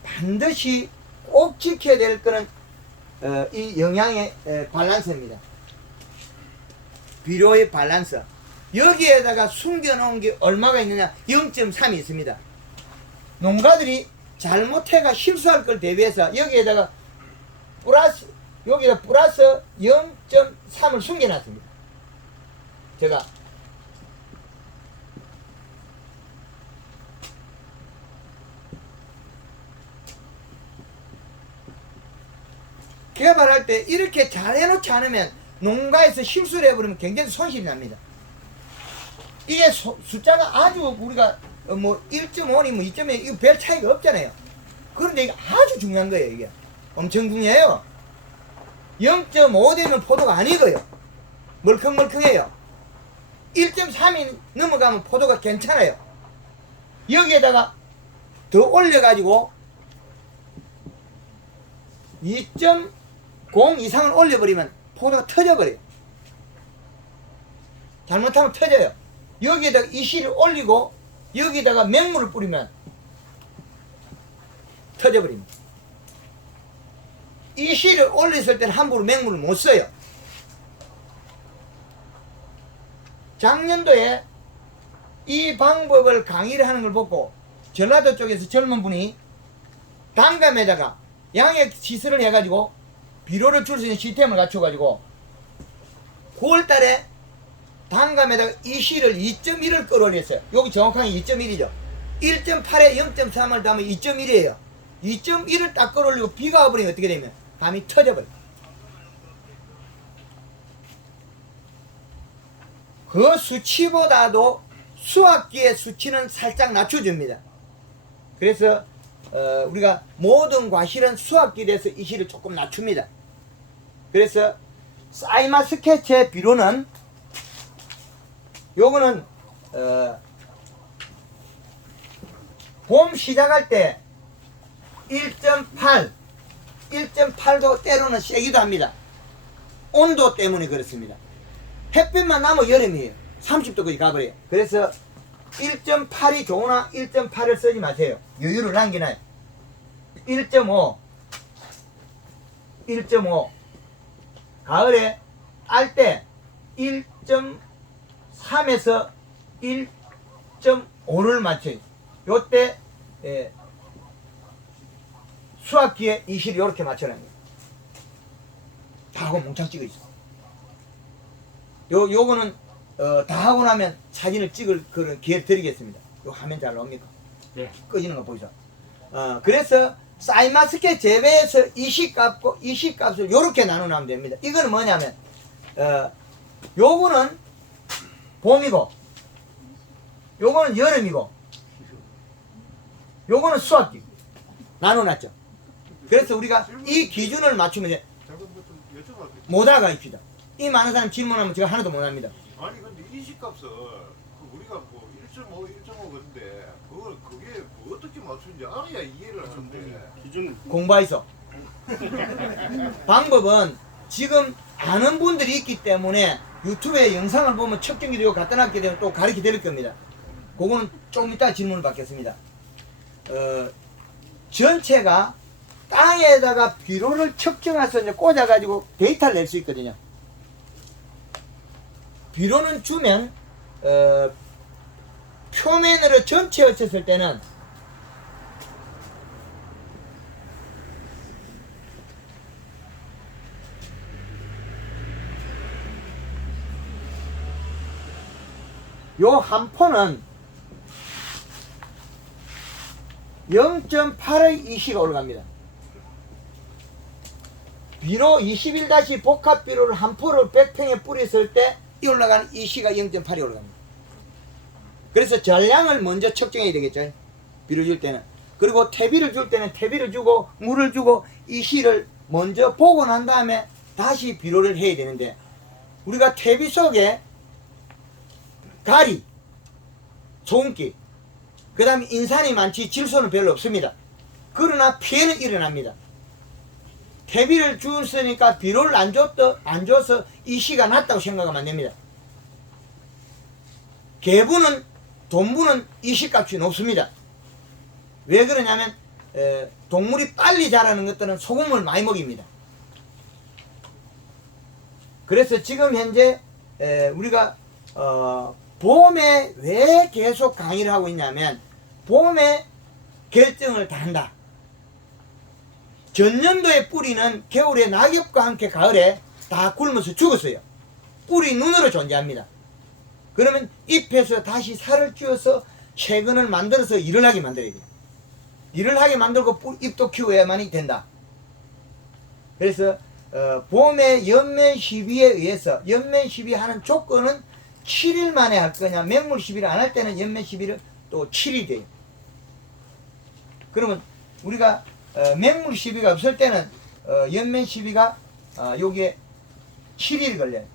반드시 꼭 지켜야 될 거는 이 영양의 밸런스입니다. 비료의 밸런스. 여기에다가 숨겨놓은 게 얼마가 있느냐? 0.3이 있습니다. 농가들이 잘못해가 실수할 걸 대비해서 여기에다가 여기다 플러스 0.3을 숨겨놨습니다. 제가 개발할 때 이렇게 잘 해놓지 않으면 농가에서 실수를 해버리면 굉장히 손실이 납니다. 이게 숫자가 아주 우리가 뭐 1.5니 뭐 2.1 이거 별 차이가 없잖아요. 그런데 이게 아주 중요한 거예요. 이게 엄청 중요해요. 0.5 되면 포도가 안 익어요. 멀컹멀컹해요. 1.3이 넘어가면 포도가 괜찮아요. 여기에다가 더 올려가지고 2.0 이상을 올려버리면 포도가 터져버려요. 잘못하면 터져요. 여기에다가 이실을 올리고 여기다가 맹물을 뿌리면 터져버립니다. 이실을 올렸을 때는 함부로 맹물을 못 써요. 작년도에 이 방법을 강의를 하는 걸 보고 전라도 쪽에서 젊은 분이 단감에다가 양액 시설을 해가지고 비료를 줄 수 있는 시스템을 갖춰가지고 9월달에 단감에다가 이실을 2.1을 끌어올렸어요. 여기 정확하게 2.1이죠. 1.8에 0.3을 더하면 2.1이에요. 2.1을 딱 끌어올리고 비가 와버리면 어떻게 되면 밤이 터져버려요. 그 수치보다도 수확기의 수치는 살짝 낮춰줍니다. 그래서 우리가 모든 과실은 수확기에 대해서 이실을 조금 낮춥니다. 그래서 사이마 스케치의 비료는 요거는 봄 시작할 때 1.8 1.8도 때로는 세기도 합니다. 온도 때문에 그렇습니다. 햇빛만 나면 여름이에요. 30도까지 가버려요. 그래서 1.8이 좋으나 1.8을 쓰지 마세요. 여유를 남기나요. 1.5 가을에 딸 때 1.3에서 1.5를 맞춰요. 요때 수확기에 이실이 이렇게 맞춰놔요. 다 하고 몽창 찍어 있어. 요거는 다 하고 나면 사진을 찍을 그런 기회를 드리겠습니다. 요 화면 잘 나옵니까? 네. 꺼지는 거 보이죠? 그래서 사이마스케 재배에서 이식값을 요렇게 나누면 됩니다. 이거는 뭐냐면 요거는 봄이고 요거는 여름이고 요거는 수확기 나눠놨죠. 그래서 우리가 이 기준을 맞추면 돼. 못 알아가입시다. 이 많은 사람 질문하면 제가 하나도 못 합니다. 아니 근데 이식값은 우리가 뭐 1.5, 1.5 건데 그게 어떻게 맞추는지 알아야 이해를 하는데. 기준 공부하이소. 방법은 지금 아는 분들이 있기 때문에 유튜브에 영상을 보면 척경기도 이거 갖다 놨기 때문에 또 가르쳐 드릴 겁니다. 그거는 조금 이따 질문을 받겠습니다. 전체가 땅에다가 비료를 측정해서 이제 꽂아가지고 데이터를 낼 수 있거든요. 비료는 주면 표면으로 전체 얹혔을 때는 요 한 포는 0.8의 이시가 올라갑니다. 비료 21- 복합 비료를 한 포를 100평에 뿌렸을 때 이 올라가는 이시가 0.8이 올라갑니다. 그래서 전량을 먼저 측정해야 되겠죠. 비료 줄 때는. 그리고 퇴비를 줄 때는 퇴비를 주고 물을 주고 이시를 먼저 보고 난 다음에 다시 비료를 해야 되는데, 우리가 퇴비 속에 가리, 소금기, 그 다음에 인산이 많지 질소는 별로 없습니다. 그러나 피해는 일어납니다. 퇴비를 줬으니까 비료를 안 줘서 이시가 낮다고 생각하면 안 됩니다. 개부는, 돈부는 이시값이 높습니다. 왜 그러냐면 동물이 빨리 자라는 것들은 소금을 많이 먹입니다. 그래서 지금 현재 우리가 봄에 왜 계속 강의를 하고 있냐면, 봄에 결정을 다 한다. 전년도에 뿌리는 겨울에 낙엽과 함께 가을에 다 굶어서 죽었어요. 뿌리 눈으로 존재합니다. 그러면 잎에서 다시 살을 쥐어서 세근을 만들어서 일을 하게 만들어야 돼요. 일을 하게 만들고 잎도 키워야만이 된다. 그래서 봄에 연면 시비에 의해서, 연면 시비하는 조건은 7일 만에 할 거냐, 맹물 시비를 안 할 때는 연면 시비를 또 7일 돼요. 그러면 우리가 맹물 시비가 없을 때는 연면 시비가 여기에 7일 걸려요.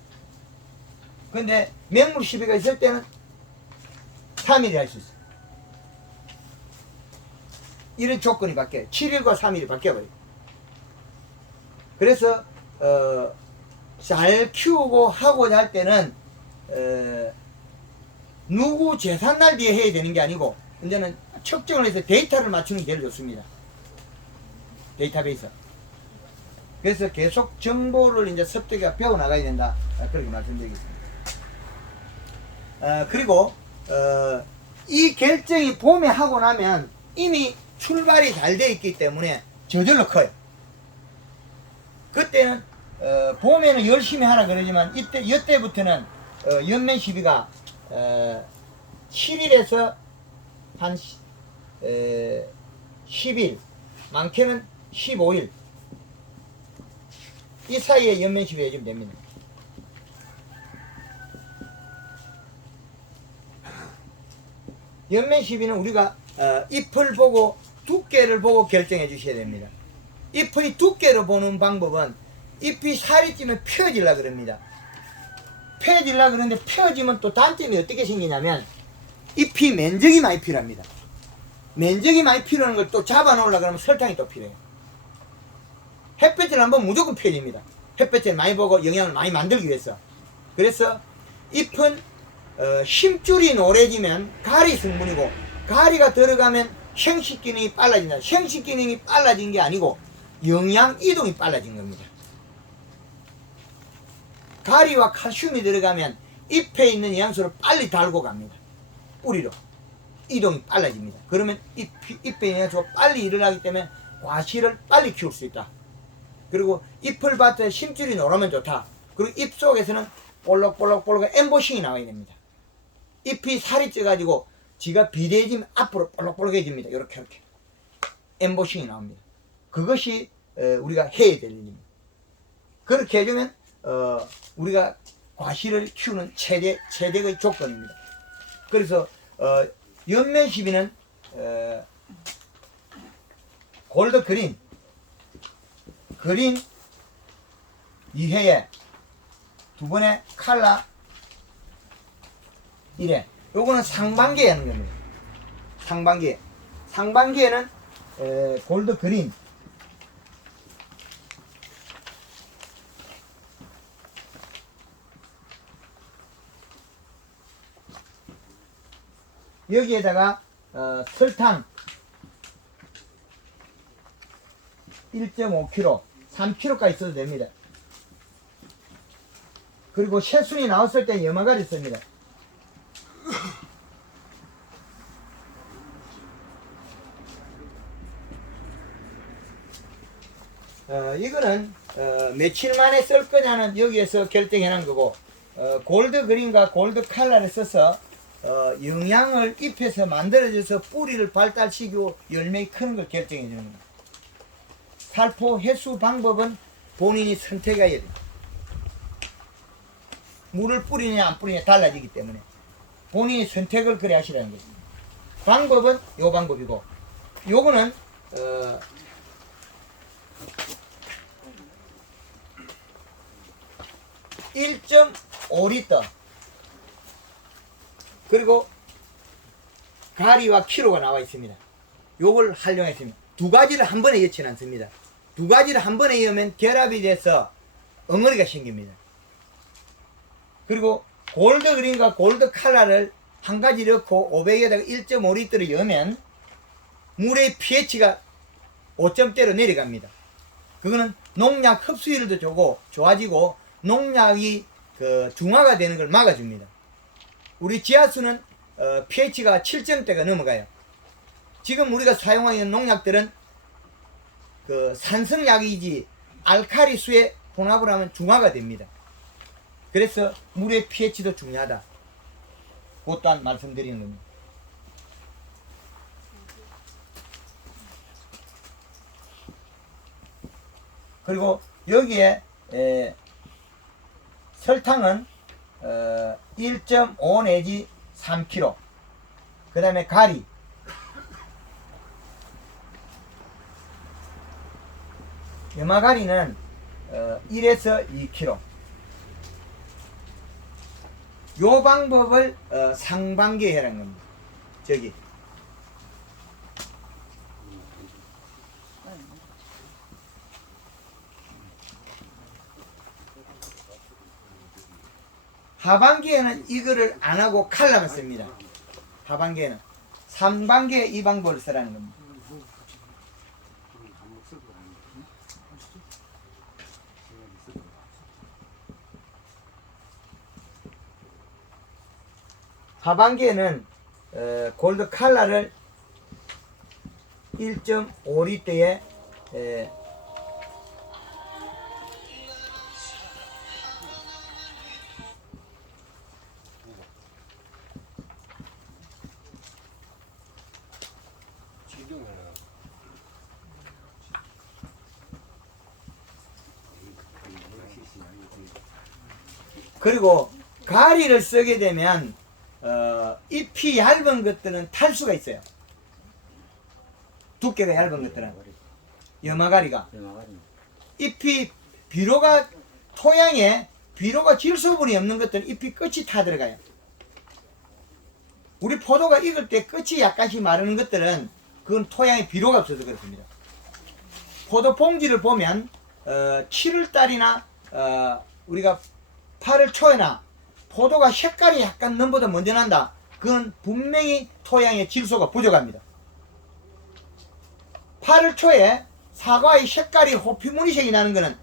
근데 맹물 시비가 있을 때는 3일이 할 수 있어요. 이런 조건이 바뀌어요. 7일과 3일이 바뀌어버려요. 그래서 잘 키우고 하고자 할 때는 누구 재산날 뒤에 해야 되는 게 아니고, 이제는 측정을 해서 데이터를 맞추는 게 제일 좋습니다. 데이터베이스. 그래서 계속 정보를 이제 습득해 배워 나가야 된다. 그렇게 말씀드리겠습니다. 그리고 이 결정이 봄에 하고 나면 이미 출발이 잘 되어 있기 때문에 저절로 커요. 그때는 봄에는 열심히 하라 그러지만 이때부터는 연면 시비가 7일에서 한 10일, 많게는 15일 이 사이에 연면 시비 해주면 됩니다. 연면 시비는 우리가 잎을 보고 두께를 보고 결정해 주셔야 됩니다. 잎의 두께를 보는 방법은, 잎이 살이 찌면 펴질라 그럽니다. 펴질라 그러는데, 펴지면 또 단점이 어떻게 생기냐면 잎이 면적이 많이 필요합니다. 면적이 많이 필요한 걸 또 잡아놓으려고 그러면 설탕이 또 필요해요. 햇볕을 한번 무조건 펴집니다. 햇볕을 많이 보고 영양을 많이 만들기 위해서. 그래서 잎은 힘줄이 노래지면 가리 성분이고, 가리가 들어가면 생식 기능이 빨라진다. 생식 기능이 빨라진 게 아니고 영양 이동이 빨라진 겁니다. 가리와 칼슘이 들어가면 잎에 있는 영양소를 빨리 달고 갑니다. 뿌리로 이동이 빨라집니다. 그러면 잎에 있는 영양소가 빨리 일어나기 때문에 과실을 빨리 키울 수 있다. 그리고 잎을 밭에 심줄이 노르면 좋다. 그리고 잎 속에서는 볼록볼록볼록 엠보싱이 나와야 됩니다. 잎이 살이 쪄가지고 지가 비대해지면 앞으로 볼록볼록해집니다. 이렇게 엠보싱이 나옵니다. 그것이 우리가 해야 될 일입니다. 그렇게 해주면 우리가 과실을 키우는 최대의 조건입니다. 그래서 연면 시비는 골드 그린 2회에 2번의 칼라 1회 요거는 상반기에 하는 겁니다. 상반기에. 상반기에는 골드 그린. 여기에다가 설탕 1.5kg, 3kg까지 써도 됩니다. 그리고 새순이 나왔을 때 염화가리 씁니다. 이거는 며칠 만에 쓸 거냐는 여기에서 결정해 놓은 거고, 골드 그린과 골드 칼라를 써서 영양을 잎에서 만들어져서 뿌리를 발달시키고 열매 크는 걸 결정해 주는 겁니다. 살포 해수 방법은 본인이 선택해야 돼요. 물을 뿌리냐 안 뿌리냐 달라지기 때문에 본인이 선택을 그래 하시라는 거죠. 방법은 요 방법이고, 요거는 1.5리터 그리고 가리와 키로가 나와 있습니다. 요걸 활용했습니다. 두 가지를 한 번에 넣지는 않습니다. 두 가지를 한 번에 넣으면 결합이 돼서 엉어리가 생깁니다. 그리고 골드 그린과 골드 칼라를 한 가지 넣고 500에다가 1.5리터를 넣으면 물의 pH가 5점대로 내려갑니다. 그거는 농약 흡수율도 좋아지고 농약이 중화가 되는 걸 막아줍니다. 우리 지하수는 pH가 7점대가 넘어가요. 지금 우리가 사용하는 농약들은 산성약이지 알칼리수에 혼합을 하면 중화가 됩니다. 그래서 물의 pH도 중요하다. 그것 또한 말씀드리는 겁니다. 그리고 여기에 설탕은 1.5 내지 3kg. 그 다음에 가리 염화가리는 1에서 2kg. 요 방법을 상반기에 해라는 겁니다. 저기 하반기에는 이거를 안 하고 칼라만 씁니다. 하반기에는. 상반기에 이 방법을 쓰라는 겁니다. 하반기에는 골드 칼라를 1.5리터에 그리고 가리를 쓰게 되면 잎이 얇은 것들은 탈 수가 있어요. 두께가 얇은 것들은 염화가리가 잎이 비료가 토양에 비료가 질소분이 없는 것들은 잎이 끝이 타 들어가요. 우리 포도가 익을 때 끝이 약간씩 마르는 것들은 그건 토양에 비료가 없어서 그렇습니다. 포도 봉지를 보면 7월달이나 우리가 8월 초에나 포도가 색깔이 약간 넘보다 먼저 난다. 그건 분명히 토양의 질소가 부족합니다. 8월 초에 사과의 색깔이 호피무늬색이 나는 것은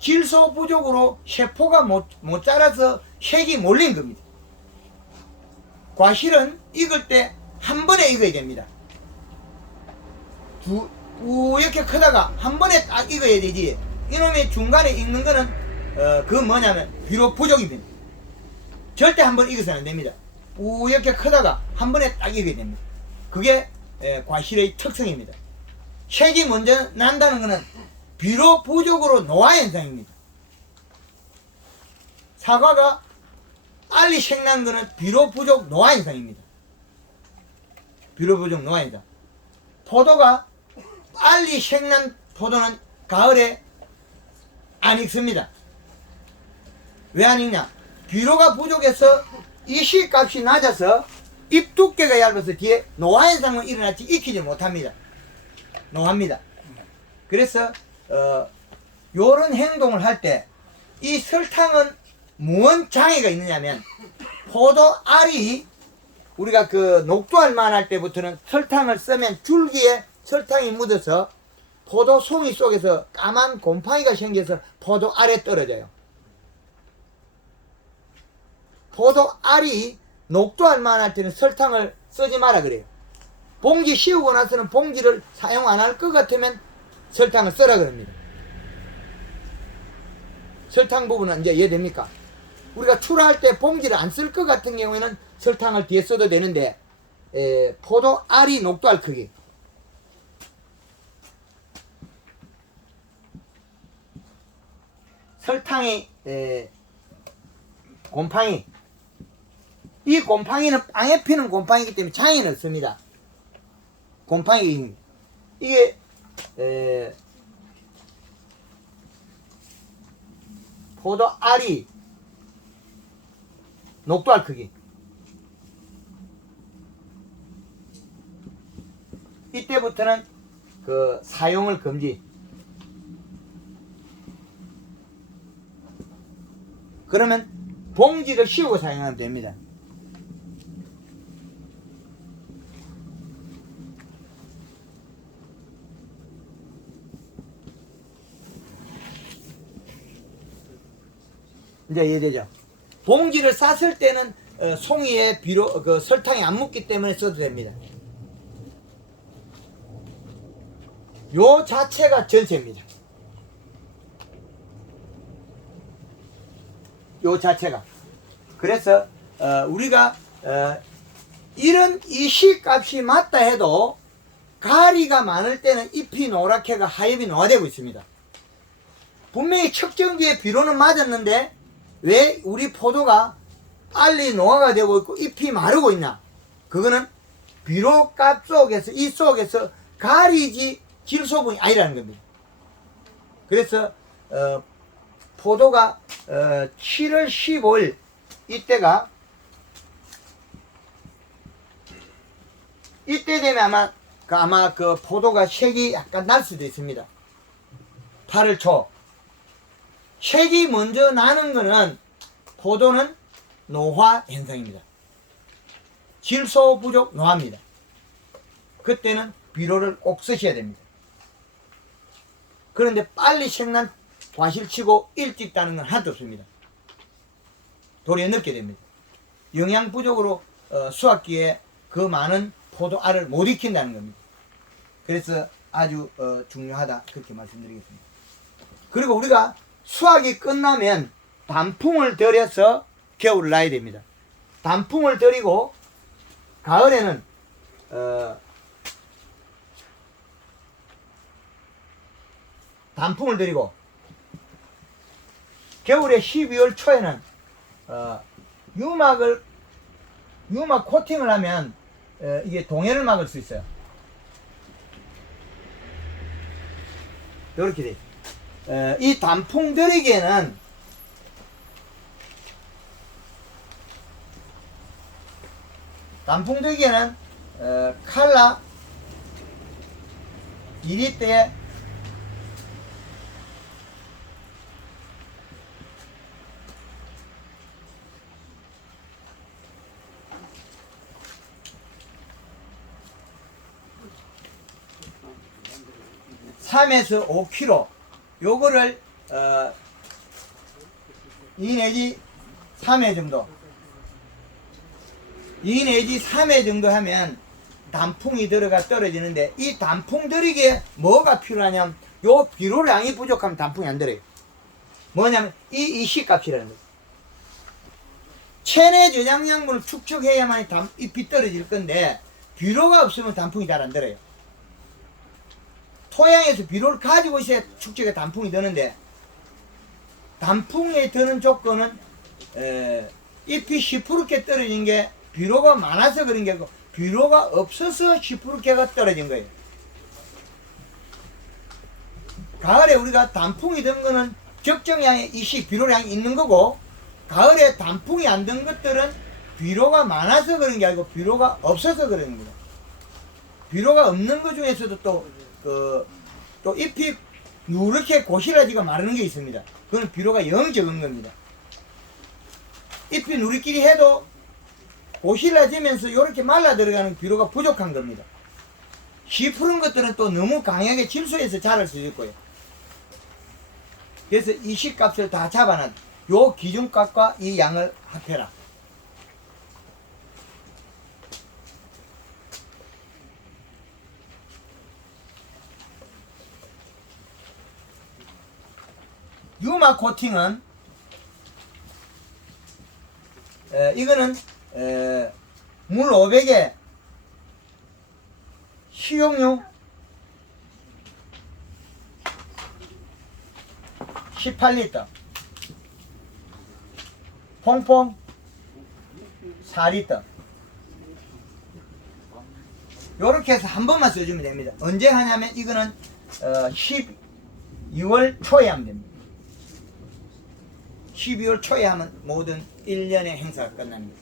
질소 부족으로 세포가 못 자라서 색이 몰린 겁니다. 과실은 익을 때 한 번에 익어야 됩니다. 이렇게 크다가 한 번에 딱 익어야 되지. 이놈의 중간에 익는 거는 그건 뭐냐면 비료 부족입니다. 절대 한 번 익어서는 안 됩니다. 이렇게 크다가 한 번에 딱 익어야 됩니다. 그게 과실의 특성입니다. 색이 먼저 난다는 것은 비료 부족으로 노화 현상입니다. 사과가 빨리 색난 것은 비료 부족 노화 현상입니다. 비료 부족 노화 현상. 포도가 빨리 색난 포도는 가을에 안 익습니다. 왜 안 익냐? 비료가 부족해서 이식값이 낮아서 잎 두께가 얇아서 뒤에 노화 현상은 일어났지 익히지 못합니다. 노화입니다. 그래서 요런 행동을 할 때 이 설탕은 무언 장애가 있느냐면 포도 알이 우리가 그 녹두알만 할 때부터는 설탕을 쓰면 줄기에 설탕이 묻어서 포도 송이 속에서 까만 곰팡이가 생겨서 포도 알에 떨어져요. 포도 알이 녹두알만 할 때는 설탕을 쓰지 마라 그래요. 봉지 씌우고 나서는 봉지를 사용 안 할 것 같으면 설탕을 써라 그럽니다. 설탕 부분은 이제 이해됩니까? 우리가 출하할 때 봉지를 안 쓸 것 같은 경우에는 설탕을 뒤에 써도 되는데 포도 알이 녹두알 크기 설탕이 곰팡이 이 곰팡이는 빵에 피는 곰팡이기 때문에 장애는 없습니다. 곰팡이 이게 포도 알이 녹두알 크기 이때부터는 그 사용을 금지. 그러면 봉지를 씌우고 사용하면 됩니다. 이제 이해되죠? 봉지를 쌌을 때는 송이에 비로 그 설탕이 안 묻기 때문에 써도 됩니다. 요 자체가 전체입니다. 요 자체가. 그래서 우리가 이런 이 시값이 맞다 해도 가리가 많을 때는 잎이 노랗게가 하엽이 노화되고 있습니다. 분명히 측정기에 비료는 맞았는데 왜 우리 포도가 빨리 노화가 되고 있고 잎이 마르고 있나? 그거는 비료값 속에서 이 속에서 가리지 질소분이 아니라는 겁니다. 그래서 포도가 7월 15일 이때 되면 아마 그 포도가 색이 약간 날 수도 있습니다. 8월 초 색이 먼저 나는 거는 포도는 노화 현상입니다. 질소 부족 노화입니다. 그때는 비료를 꼭 쓰셔야 됩니다. 그런데 빨리 색난 과실치고 일찍 따는 건 하나도 없습니다. 도리어 늦게 됩니다. 영양 부족으로 수확기에 그 많은 포도 알을 못 익힌다는 겁니다. 그래서 아주 중요하다 그렇게 말씀드리겠습니다. 그리고 우리가 수확이 끝나면 단풍을 들여서 겨울을 나야 됩니다. 단풍을 들이고 가을에는 단풍을 들이고 겨울에 12월 초에는 유막 코팅을 하면 이게 동해를 막을 수 있어요. 이렇게 돼 있어요. 이 단풍 들이기에는 칼라 2리터에 3에서 5kg 요거를 2 내지 3회 정도 2 내지 3회 정도 하면 단풍이 들어가 떨어지는데 이 단풍 들이기에 뭐가 필요하냐면 요 비료량이 부족하면 단풍이 안 들어요. 뭐냐면 이 시값이라는 거예요. 체내 저장량분을 축적해야만 잎이 떨어질 건데 비료가 없으면 단풍이 잘 안 들어요. 토양에서 비료를 가지고 있어야 축적에 단풍이 드는데 단풍에 드는 조건은 잎이 시퍼렇게 떨어진 게 비료가 많아서 그런 게 아니고 비료가 없어서 시퍼렇게가 떨어진 거예요. 가을에 우리가 단풍이 든 거는 적정량의 이식 비료량이 있는 거고 가을에 단풍이 안 든 것들은 비료가 많아서 그런 게 아니고 비료가 없어서 그런 겁니다. 비료가 없는 것 중에서도 또 잎이 누렇게 고시라지가 마르는 게 있습니다. 그건 비료가 영 적은 겁니다. 잎이 누리끼리 해도 고실라지면서 이렇게 말라 들어가는 비료가 부족한 겁니다. 씨 푸른 것들은 또 너무 강하게 질소해서 자랄 수 있고요. 그래서 이 씨값을 다 잡아놔. 요 기준값과 이 양을 합해라. 유마 코팅은 이거는 물 500에 식용유 18리터, 퐁퐁 4리터. 요렇게 해서 한 번만 써주면 됩니다. 언제 하냐면 이거는 12월 초에 하면 됩니다. 12월 초에 하면 모든 1년의 행사가 끝납니다.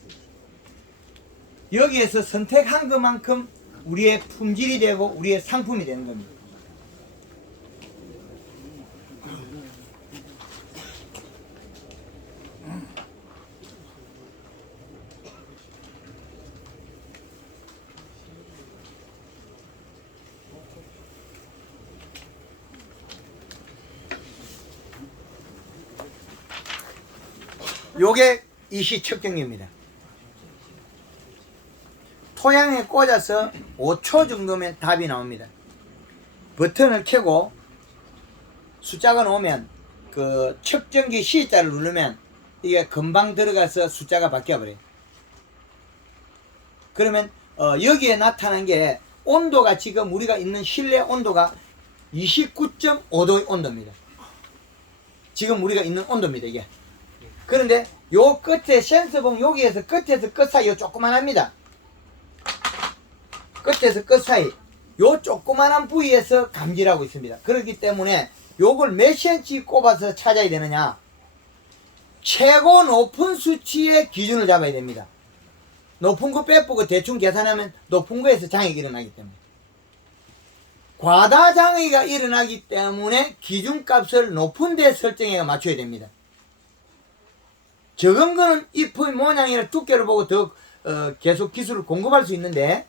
여기에서 선택한 것만큼 우리의 품질이 되고 우리의 상품이 되는 겁니다. 요게 이시 측정기입니다. 토양에 꽂아서 5초 정도면 답이 나옵니다. 버튼을 켜고 숫자가 나오면 그 측정기 C자를 누르면 이게 금방 들어가서 숫자가 바뀌어버려요. 그러면 여기에 나타난 게 온도가 지금 우리가 있는 실내 온도가 29.5도의 온도입니다. 지금 우리가 있는 온도입니다, 이게. 그런데 요 끝에 센서봉 여기에서 끝에서 끝 사이 요 조그만합니다. 끝에서 끝 사이 요 조그만한 부위에서 감지하고 있습니다. 그렇기 때문에 요걸 몇 cm 꼽아서 찾아야 되느냐, 최고 높은 수치의 기준을 잡아야 됩니다. 높은 거 빼보고 대충 계산하면 높은 거에서 장애가 일어나기 때문에, 과다 장애가 일어나기 때문에 기준값을 높은 데 설정해 맞춰야 됩니다. 적은 거는 잎의 모양이나 두께를 보고 더 계속 기술을 공급할 수 있는데,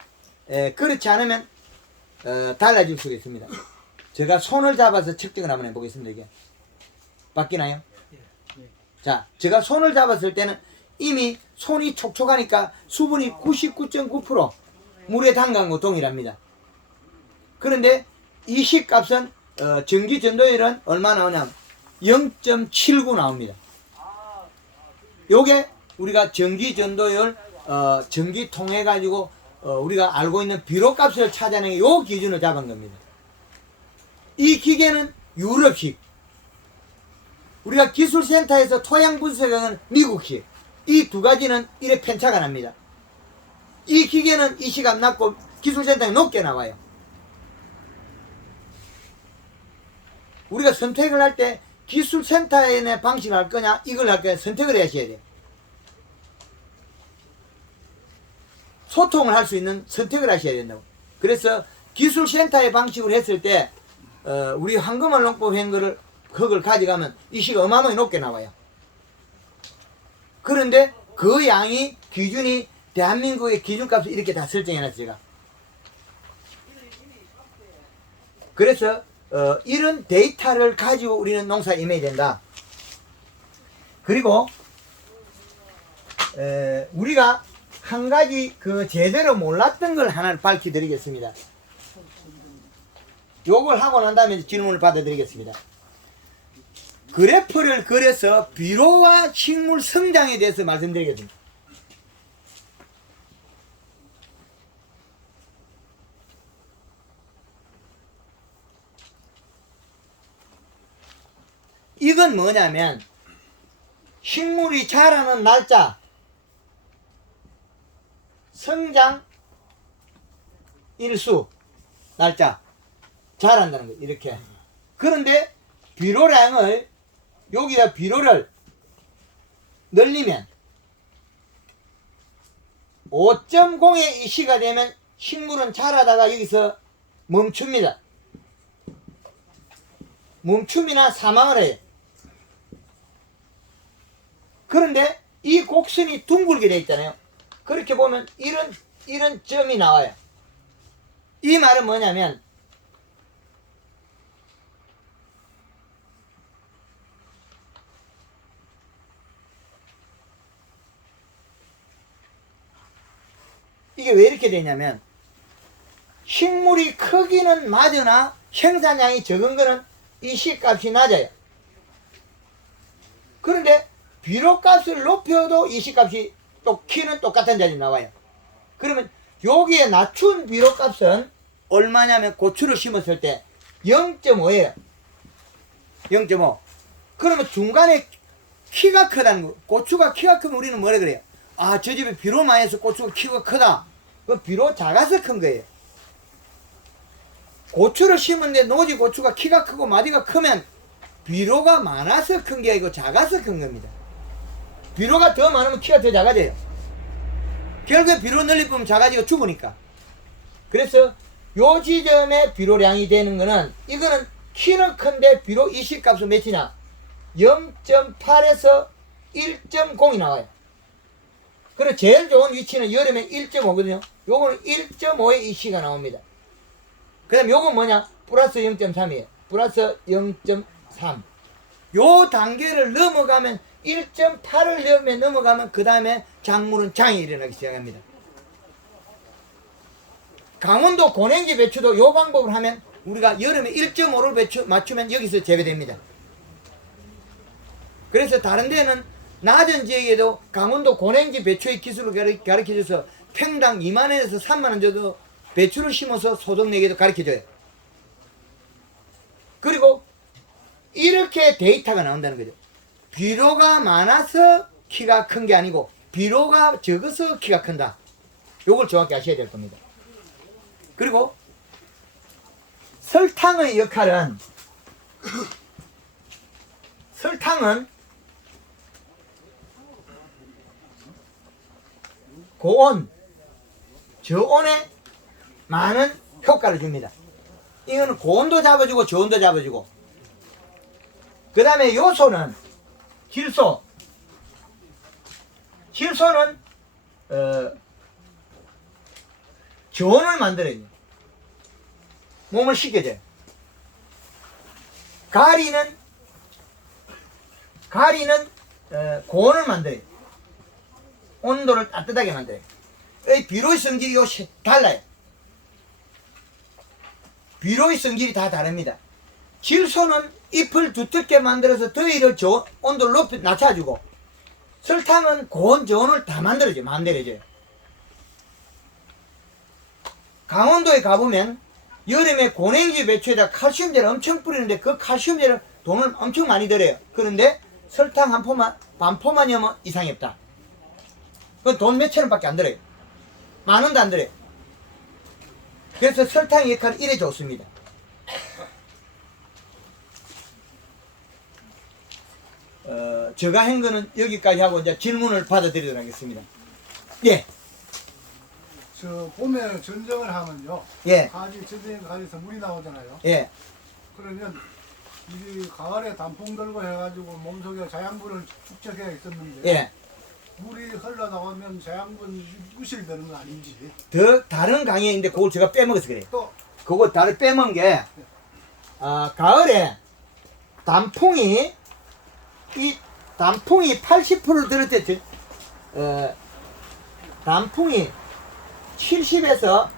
그렇지 않으면 달라질 수가 있습니다. 제가 손을 잡아서 측정을 한번 해보겠습니다. 이게 바뀌나요? 자, 제가 손을 잡았을 때는 이미 손이 촉촉하니까 수분이 99.9% 물에 담간 거 동일합니다. 그런데 이 시값은 전기 전도율은 얼마 나오냐면 0.79 나옵니다. 요게 우리가 전기 전도율 전기 통해 가지고 우리가 알고 있는 비료값을 찾아내는 요 기준을 잡은 겁니다. 이 기계는 유럽식, 우리가 기술센터에서 토양 분석하는 미국식, 이 두 가지는 이래 편차가 납니다. 이 기계는 이 시간 낮고 기술센터에 높게 나와요. 우리가 선택을 할 때 기술센터의 방식을 할 거냐 이걸 할 거냐 선택을 하셔야 돼요. 소통을 할 수 있는 선택을 하셔야 된다고. 그래서 기술센터의 방식으로 했을 때 우리 황금알농법 한 거를 그걸 가져가면 이 시가 어마어마하게 높게 나와요. 그런데 그 양이 기준이 대한민국의 기준값을 이렇게 다 설정해놨어요, 제가. 그래서 이런 데이터를 가지고 우리는 농사에 임해야 된다. 그리고 우리가 한 가지 제대로 몰랐던 걸 하나를 밝혀드리겠습니다. 요걸 하고 난 다음에 질문을 받아드리겠습니다. 그래프를 그려서 비료와 식물 성장에 대해서 말씀드리겠습니다. 이건 뭐냐면 식물이 자라는 날짜, 성장 일수, 날짜, 자란다는 거예요. 이렇게. 그런데 비료량을 여기다 비료를 늘리면 5.0의 이시가 되면 식물은 자라다가 여기서 멈춥니다. 멈춤이나 사망을 해요. 그런데 이 곡선이 둥글게 되어 있잖아요. 그렇게 보면 이런 점이 나와요. 이 말은 뭐냐면 이게 왜 이렇게 되냐면 식물이 크기는 맞으나 생산량이 적은 거는 이 시값이 낮아요. 그런데 비료값을 높여도 이 시값이 또 키는 똑같은 자리 나와요. 그러면 여기에 낮춘 비료값은 얼마냐면 고추를 심었을 때 0.5예요. 0.5. 그러면 중간에 키가 크다는 거. 고추가 키가 크면 우리는 뭐라 그래요? 아, 저 집에 비료 많이 해서 고추가 키가 크다. 그 비료 작아서 큰 거예요. 고추를 심은데 노지 고추가 키가 크고 마디가 크면 비료가 많아서 큰 게 아니고 작아서 큰 겁니다. 비료가 더 많으면 키가 더 작아져요. 결국에 비료 널리 보면 작아지고 죽으니까. 그래서 요 지점에 비료량이 되는 거는 이거는 키는 큰데 비료 이식값은 몇이냐? 0.8에서 1.0이 나와요. 그리고 제일 좋은 위치는 여름에 1.5거든요. 요거는 1.5의 이시가 나옵니다. 그 다음에 요건 뭐냐? 플러스 0.3이에요. 플러스 0.3. 요 단계를 넘어가면 1.8을 넘어가면 그 다음에 작물은 장이 일어나기 시작합니다. 강원도 고냉지 배추도 요 방법을 하면 우리가 여름에 1.5를 맞추면 여기서 재배됩니다. 그래서 다른 데는 낮은 지역에도 강원도 고냉지 배추의 기술을 가르쳐줘서 평당 2만원에서 3만원 정도 배추를 심어서 소득 내기도 가르쳐줘요. 그리고 이렇게 데이터가 나온다는 거죠. 비료가 많아서 키가 큰 게 아니고 비료가 적어서 키가 큰다. 요걸 정확히 아셔야 될 겁니다. 그리고 설탕의 역할은 설탕은 고온, 저온에 많은 효과를 줍니다. 이거는 고온도 잡아주고 저온도 잡아주고, 그 다음에 요소는 질소. 질소는 저온을 만들어요. 몸을 식혀줘요. 가리는 고온을 만들어요. 온도를 따뜻하게 만들어요. 이 비료의 성질이 달라요. 비료의 성질이 다 다릅니다. 질소는 잎을 두텁게 만들어서 더위를 온도를 낮춰주고, 설탕은 고온 저온을 다 만들어줘요. 만들어줘요. 강원도에 가보면 여름에 고냉지 배추에다 칼슘제를 엄청 뿌리는데 그 칼슘제를 돈을 엄청 많이 들여요. 그런데 설탕 한 포만, 반 포만 넣으면 이상이 없다. 그건 돈 몇천 원밖에 안 들어요. 만 원도 안 들어요. 그래서 설탕의 역할은 이래 좋습니다. 제가 한 거는 여기까지 하고 이제 질문을 받아드리도록 하겠습니다. 예. 저 봄에 전정을 하면요. 예. 가지 전쟁 가지에서 물이 나오잖아요. 예. 그러면 이 가을에 단풍 들고 해가지고 몸속에 자양분을 축적해 있었는데 예. 물이 흘러나오면 자양분 무실되는 건 아닌지. 더 다른 강의인데 그걸 제가 빼먹어서 그래요. 또 그거 다른 빼먹은 게 가을에 단풍이 80% 들을 때 단풍이 70에서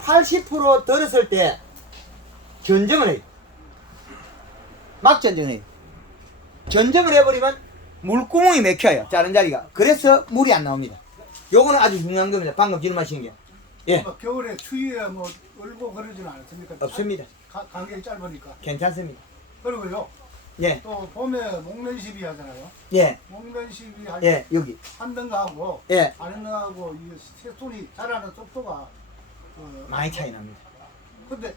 80% 들었을 때 전정을 해요. 막 전정을 해요. 전정을 해버리면 물구멍이 막혀요. 자른 자리가. 그래서 물이 안 나옵니다. 요거는 아주 중요한 겁니다. 방금 질문하신 게. 예. 겨울에 추위에 뭐 얼고 그러지는 않습니까? 없습니다. 간격이 짧으니까. 괜찮습니다. 그리고요. 예. 또 봄에 목련시비 하잖아요. 예. 목련시비 할 예. 여기. 한 등하고 예. 안 등하고 이 새손이 자라는 속도가 많이 차이 납니다. 근데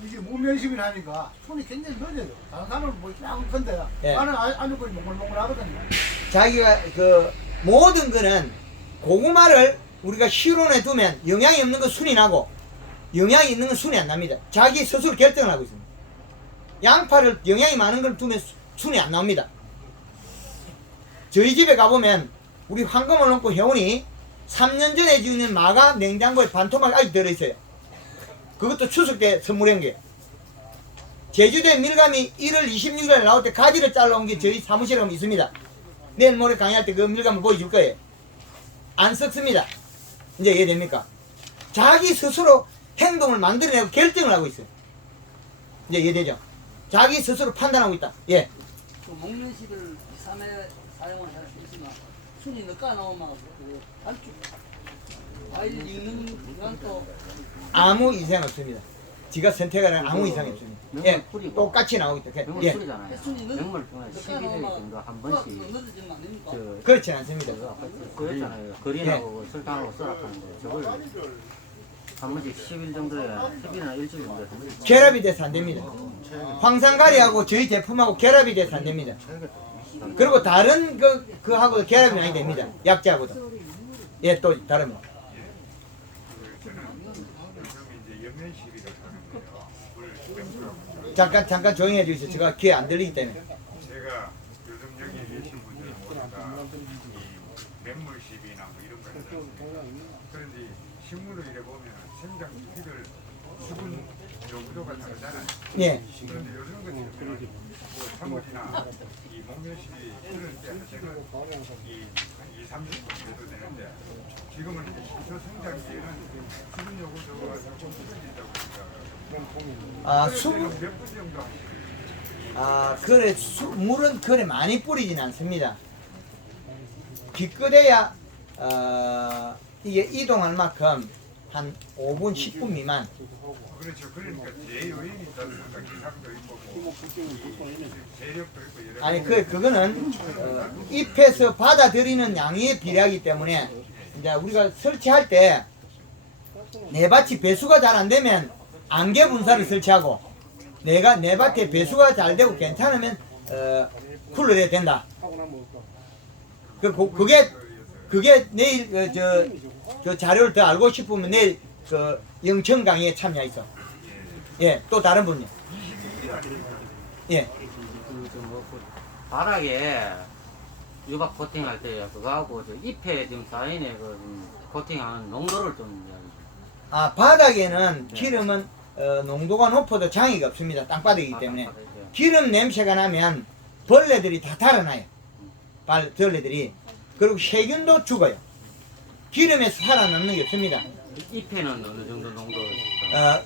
이게 목련시비를 하니까 손이 굉장히 늦어요. 다른 사람은 뭐 그냥 큰데 예. 나는 아주 몽글몽글 하거든요. 자기가 모든 거는 고구마를 우리가 실온에 두면 영양이 없는 건 순이 나고 영양이 있는 건 순이 안 납니다. 자기 스스로 결정을 하고 있습니다. 양파를 영양이 많은 걸 두면 순이 안 나옵니다. 저희 집에 가보면 우리 황금을 넣고 회원이 3년 전에 지은 마가 냉장고에 반토막이 아직 들어있어요. 그것도 추석 때 선물한 게. 제주도에 밀감이 1월 26일에 나올 때 가지를 잘라온 게 저희 사무실에 가면 있습니다. 내일 모레 강의할 때 그 밀감을 보여줄 거예요. 안 썩습니다. 이제 이해됩니까? 자기 스스로 행동을 만들어내고 결정을 하고 있어요. 이제 이해되죠? 자기 스스로 판단하고 있다. 예. 그 먹는 식을 2, 3회 사용을 할 수 있지만 순이 늦가 나오면 그 반죽 과일 익는 기간도 아무 이상 없습니다. 지가 선택하는 아무 이상이 없습니다. 예. 똑같이 나오기 때문에. 명물 예. 술이잖아요. 순이 명물 통해 늦가 12일 나오면 정도 한 번씩 늦어지면 안 됩니까? 저 그렇진 않습니다. 그랬잖아요. 거린하고 설탕하고 썰악하는데 저걸 한 번씩 10일 정도에 10일이나 일주일 정도에 한 번씩 결합이 돼서 안 됩니다. 황산가리하고 저희 제품하고 결합이 돼서 안 됩니다. 그리고 다른 그하고 결합이 많이 됩니다. 약재하고도. 예, 또 다릅니다. 잠깐 조용히 해주세요. 제가 귀에 안 들리기 때문에. 제가 요즘 여기 계신 분들은 모두가 이 맹물십이나 뭐 이런 거 있잖아요. 그런데 식물을 이래 보면 생장 주기를 수분 요구도가 다르잖아요. 예. 그런데 요즘 같은 경우는 뭐 3월이나 이 목련십이 흐를 때 하시는 이 30분 정도 되는데 지금은 이제 시초 생장기에는 수분 요구도가 조금 줄어진다고 생각하고 아, 수분. 몇 분 정도 하시나요? 아, 그래, 물은 그래 많이 뿌리진 않습니다. 기껏해야, 이게 이동할 만큼 한 5분, 10분 미만. 그렇죠. 그러니까 제 요인이 있다는 생각, 기상도 있고, 뭐, 재력도 있고, 여러 아니, 가지. 그거는, 잎에서 받아들이는 양에 비례하기 때문에, 이제 우리가 설치할 때, 네 밭이 배수가 잘 안 되면, 안개 분사를 설치하고, 내 밭에 배수가 잘 되고 괜찮으면, 쿨러를 해야 된다. 그게 내일, 저 자료를 더 알고 싶으면 내일, 영천 강의에 참여해서. 예, 또 다른 분요. 예. 그 바닥에 유박 코팅할 때 그거하고 저 잎에 지금 사인에 그 코팅하는 농도를 좀 이야기. 아, 바닥에는 기름은 농도가 높아도 장애가 없습니다. 땅바닥이기 때문에. 기름 냄새가 나면 벌레들이 다 달아나요. 벌레들이. 그리고 세균도 죽어요. 기름에서 살아남는 게 없습니다. 잎에는 어느 정도 농도?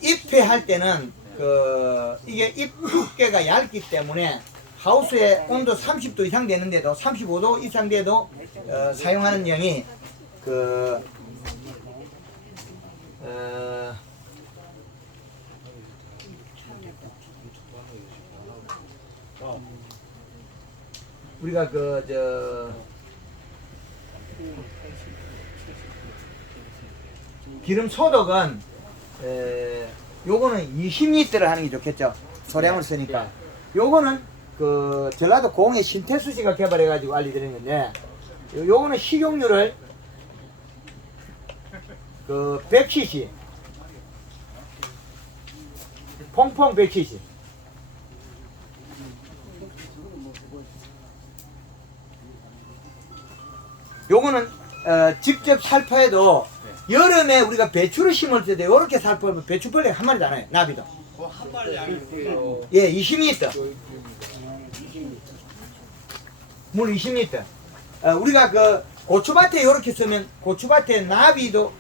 잎에 할 때는 이게 잎 두께가 얇기 때문에 하우스에 온도 30도 이상 되는데도 35도 이상 돼도 사용하는 양이 우리가 기름 소독은 요거는 20리터를 하는 게 좋겠죠. 소량을 쓰니까. 요거는 전라도 공예 신태수 씨가 개발해 가지고 알려드리는 건데 요거는 식용유를 100cc 퐁퐁 100cc 요거는 직접 살포해도 여름에 우리가 배추를 심을 때도 이렇게 살포하면 배추벌레 한 마리도 안 와요. 나비도. 한 마리 양이 예, 20리터. 물 20리터. 우리가 고추밭에 이렇게 쓰면 고추밭에 나비도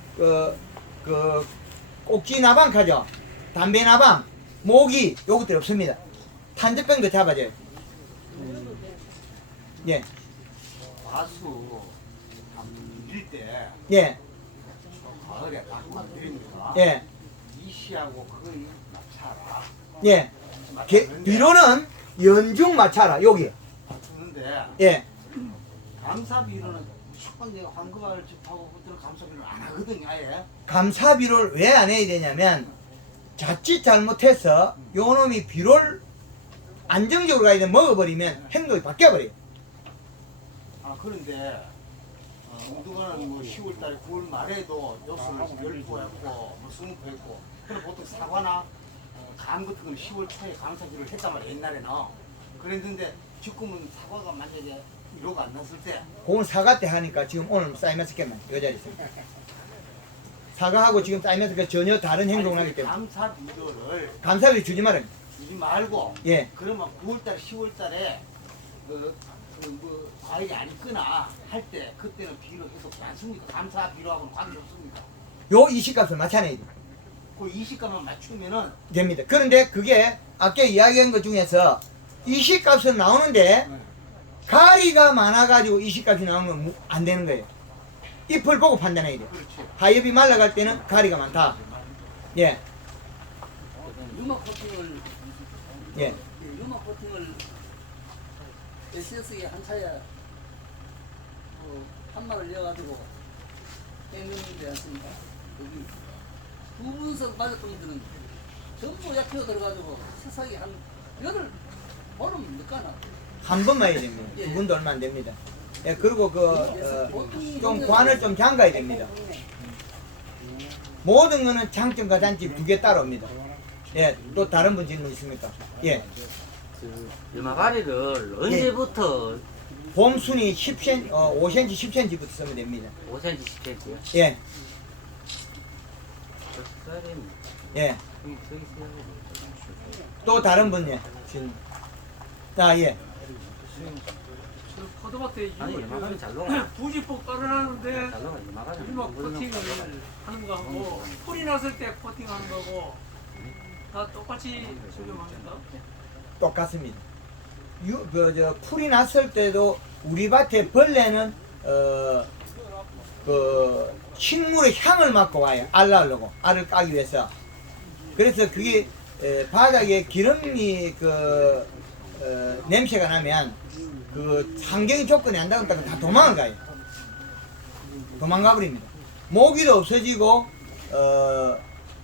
꼭지 나방카죠. 담배 나방, 모기 요것들 없습니다. 탄저병도 잡아줘요. 예, 가수 밀 때, 예, 가을에 가수만 밀립니다. 예, 이시하고 그거 맞춰라. 예. 비료는 연중 마차라 여기. 맞추는데, 예. 감사비로는 무조건 내가 황금알을 접하고 그들 감사비를 안 하거든요, 아예. 감사비료를 왜 안 해야 되냐면 자칫 잘못해서 요놈이 비료를 안정적으로 가야 돼 먹어버리면 행동이 바뀌어버려요. 아, 그런데, 누가는 뭐 10월달에 9월 말에도 요술 열고 했고 뭐 수목도 했고. 그럼 보통 사과나 감 같은 건 10월 초에 감사기를 했단 말이야 옛날에는. 그랬는데 지금은 사과가 만약에 이로가 안 났을 때 오늘 사과 때 하니까 지금 오늘 사이먼스켓만 이 자리에 있습니다. 사과하고 지금 사이먼스켓 전혀 다른 행동을 하기 때문에 감사 비료를 감사를 주지 말아요. 주지 말고 예. 그러면 9월달에 10월달에 뭐 과일이 안 있거나 할 때 그때는 비료 해도 괜찮습니까? 감사 비료하고는 관계없습니다. 요 이식값을 맞춰내야 돼요. 그 이식값만 맞추면은 됩니다. 그런데 그게 아까 이야기한 것 중에서 이식값은 나오는데 가리가 많아가지고 이식값이 나오면 안 되는 거예요. 잎을 보고 판단해야 돼요. 그렇지. 하엽이 말라갈 때는 가리가 많다. 예, 유막 코팅을 예. 유막 코팅을 SS에 한 차에 한 마를 이어가지고 했는데 않습니까? 여기 두 분석 맞았던 분들은 전부 약효 들어가지고 세상에 한 열흘 보름 늦가나. 한 번만 해야 됩니다. 예. 두 분도 얼마 안 됩니다. 예, 그리고 보통 좀 관을 좀 잠가야 됩니다. 모든 거는 장점과 단점 두 개 따라옵니다. 예, 또 다른 분 질문 있습니까? 예. 유마가리를 언제부터 봄 순이 10cm, 5cm, 10cm부터 쓰면 됩니다. 5cm, 10cm요? 예, 예. 또 다른 분, 예. 자, 예. 포도밭에 아니 유마가리 잘 녹아. 부지폭 깔아놨는데 잘 녹아 유마가리. 유막 코팅을 하는 거하고 풀이 났을 때 코팅하는 거고 다 똑같이 적용합니다. 똑같습니다. 풀이 났을 때도 우리 밭에 벌레는 식물의 향을 맡고 와요. 알 낳으려고 알을 까기 위해서. 그래서 그게 바닥에 기름이 냄새가 나면 그 환경 조건이 안 닿았다가 다 도망을 가요. 도망가 버립니다. 모기도 없어지고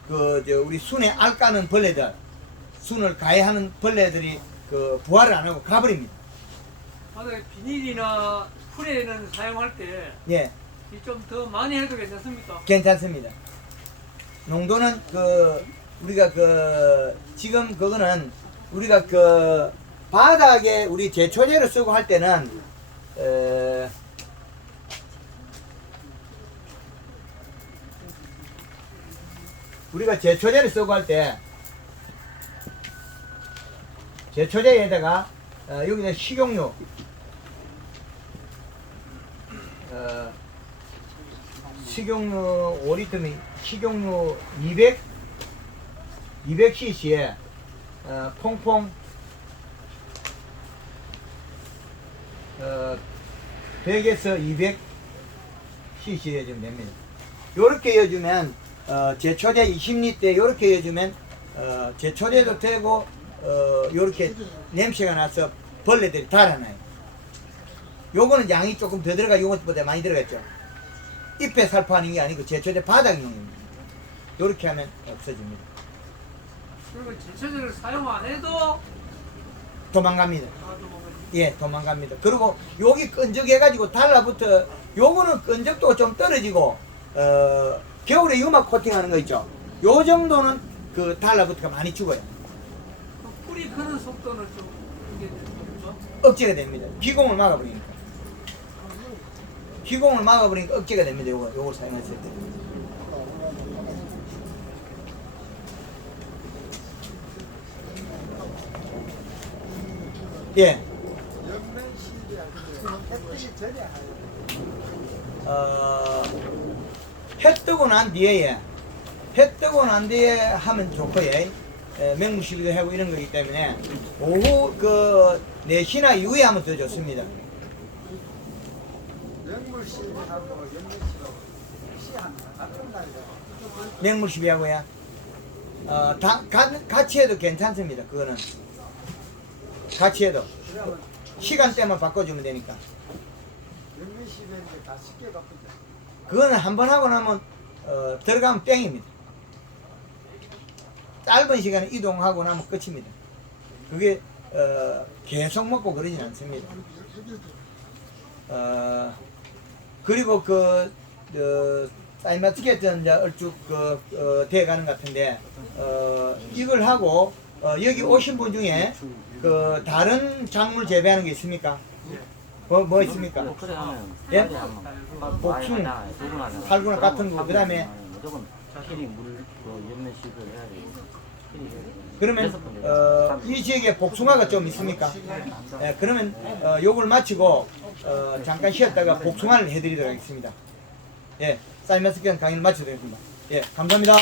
우리 순에 알 까는 벌레들, 순을 가해하는 벌레들이 부활을 안 하고 가버립니다. 바닥에 비닐이나 풀에는 사용할 때 예, 좀 더 많이 해도 괜찮습니까? 괜찮습니다. 농도는 우리가 지금 그거는 우리가 바닥에 우리 제초제를 쓰고 할 때는 우리가 제초제를 쓰고 할 때 제초제에다가 여기다 식용유 식용유 5리터면 식용유 200cc에 퐁퐁 100에서 200cc 해주면 됩니다. 요렇게 해주면 제초제 20리터에 요렇게 해주면 제초제도 되고 요렇게 냄새가 나서 벌레들이 달아나요. 요거는 양이 조금 더 들어가 요것보다 많이 들어갔죠. 잎에 살포하는 게 아니고 제초제 바닥용입니다. 요렇게 하면 없어집니다. 그리고 제초제를 사용 안 해도 도망갑니다. 도망가요. 예, 도망갑니다. 그리고 여기 끈적해가지고 달라붙어, 요거는 끈적도가 좀 떨어지고, 겨울에 유막 코팅하는 거 있죠? 요 정도는 달라붙어가 많이 죽어요. 그 풀이 크는 속도는 좀 이게 됩니까? 억제가 됩니다. 기공을 막아버리니까. 기공을 막아버리니까 억제가 됩니다. 요걸 사용했을 때. 예. 해 뜨고 난 뒤에 하면 좋고요. 맹물 시비도 하고 이런 거기 때문에 오후 4시나 이후에 하면 더 좋습니다. 맹물 시비하고요. 같이 해도 괜찮습니다. 그거는 같이 해도 시간대만 바꿔주면 되니까. 그거는 한 번 하고 나면 들어가면 땡입니다. 짧은 시간에 이동하고 나면 끝입니다. 그게 계속 먹고 그러진 않습니다. 그리고 사이마스켓은 이제 얼쭉 돼가는 것 같은데 이걸 하고 여기 오신 분 중에 다른 작물 재배하는 게 있습니까? 뭐 있습니까? 그래 하면 예? 복숭 팔구나 같은 거. 그다음에 무조건 필히 물 연면식을 해야 되고 그러면 이 지역에 복숭아가 좀 있습니까? 예, 그러면 요걸 마치고 잠깐 쉬었다가 복숭아를 해드리도록 하겠습니다. 예, 사이먼스견 강의를 마치도록 하겠습니다. 예, 감사합니다.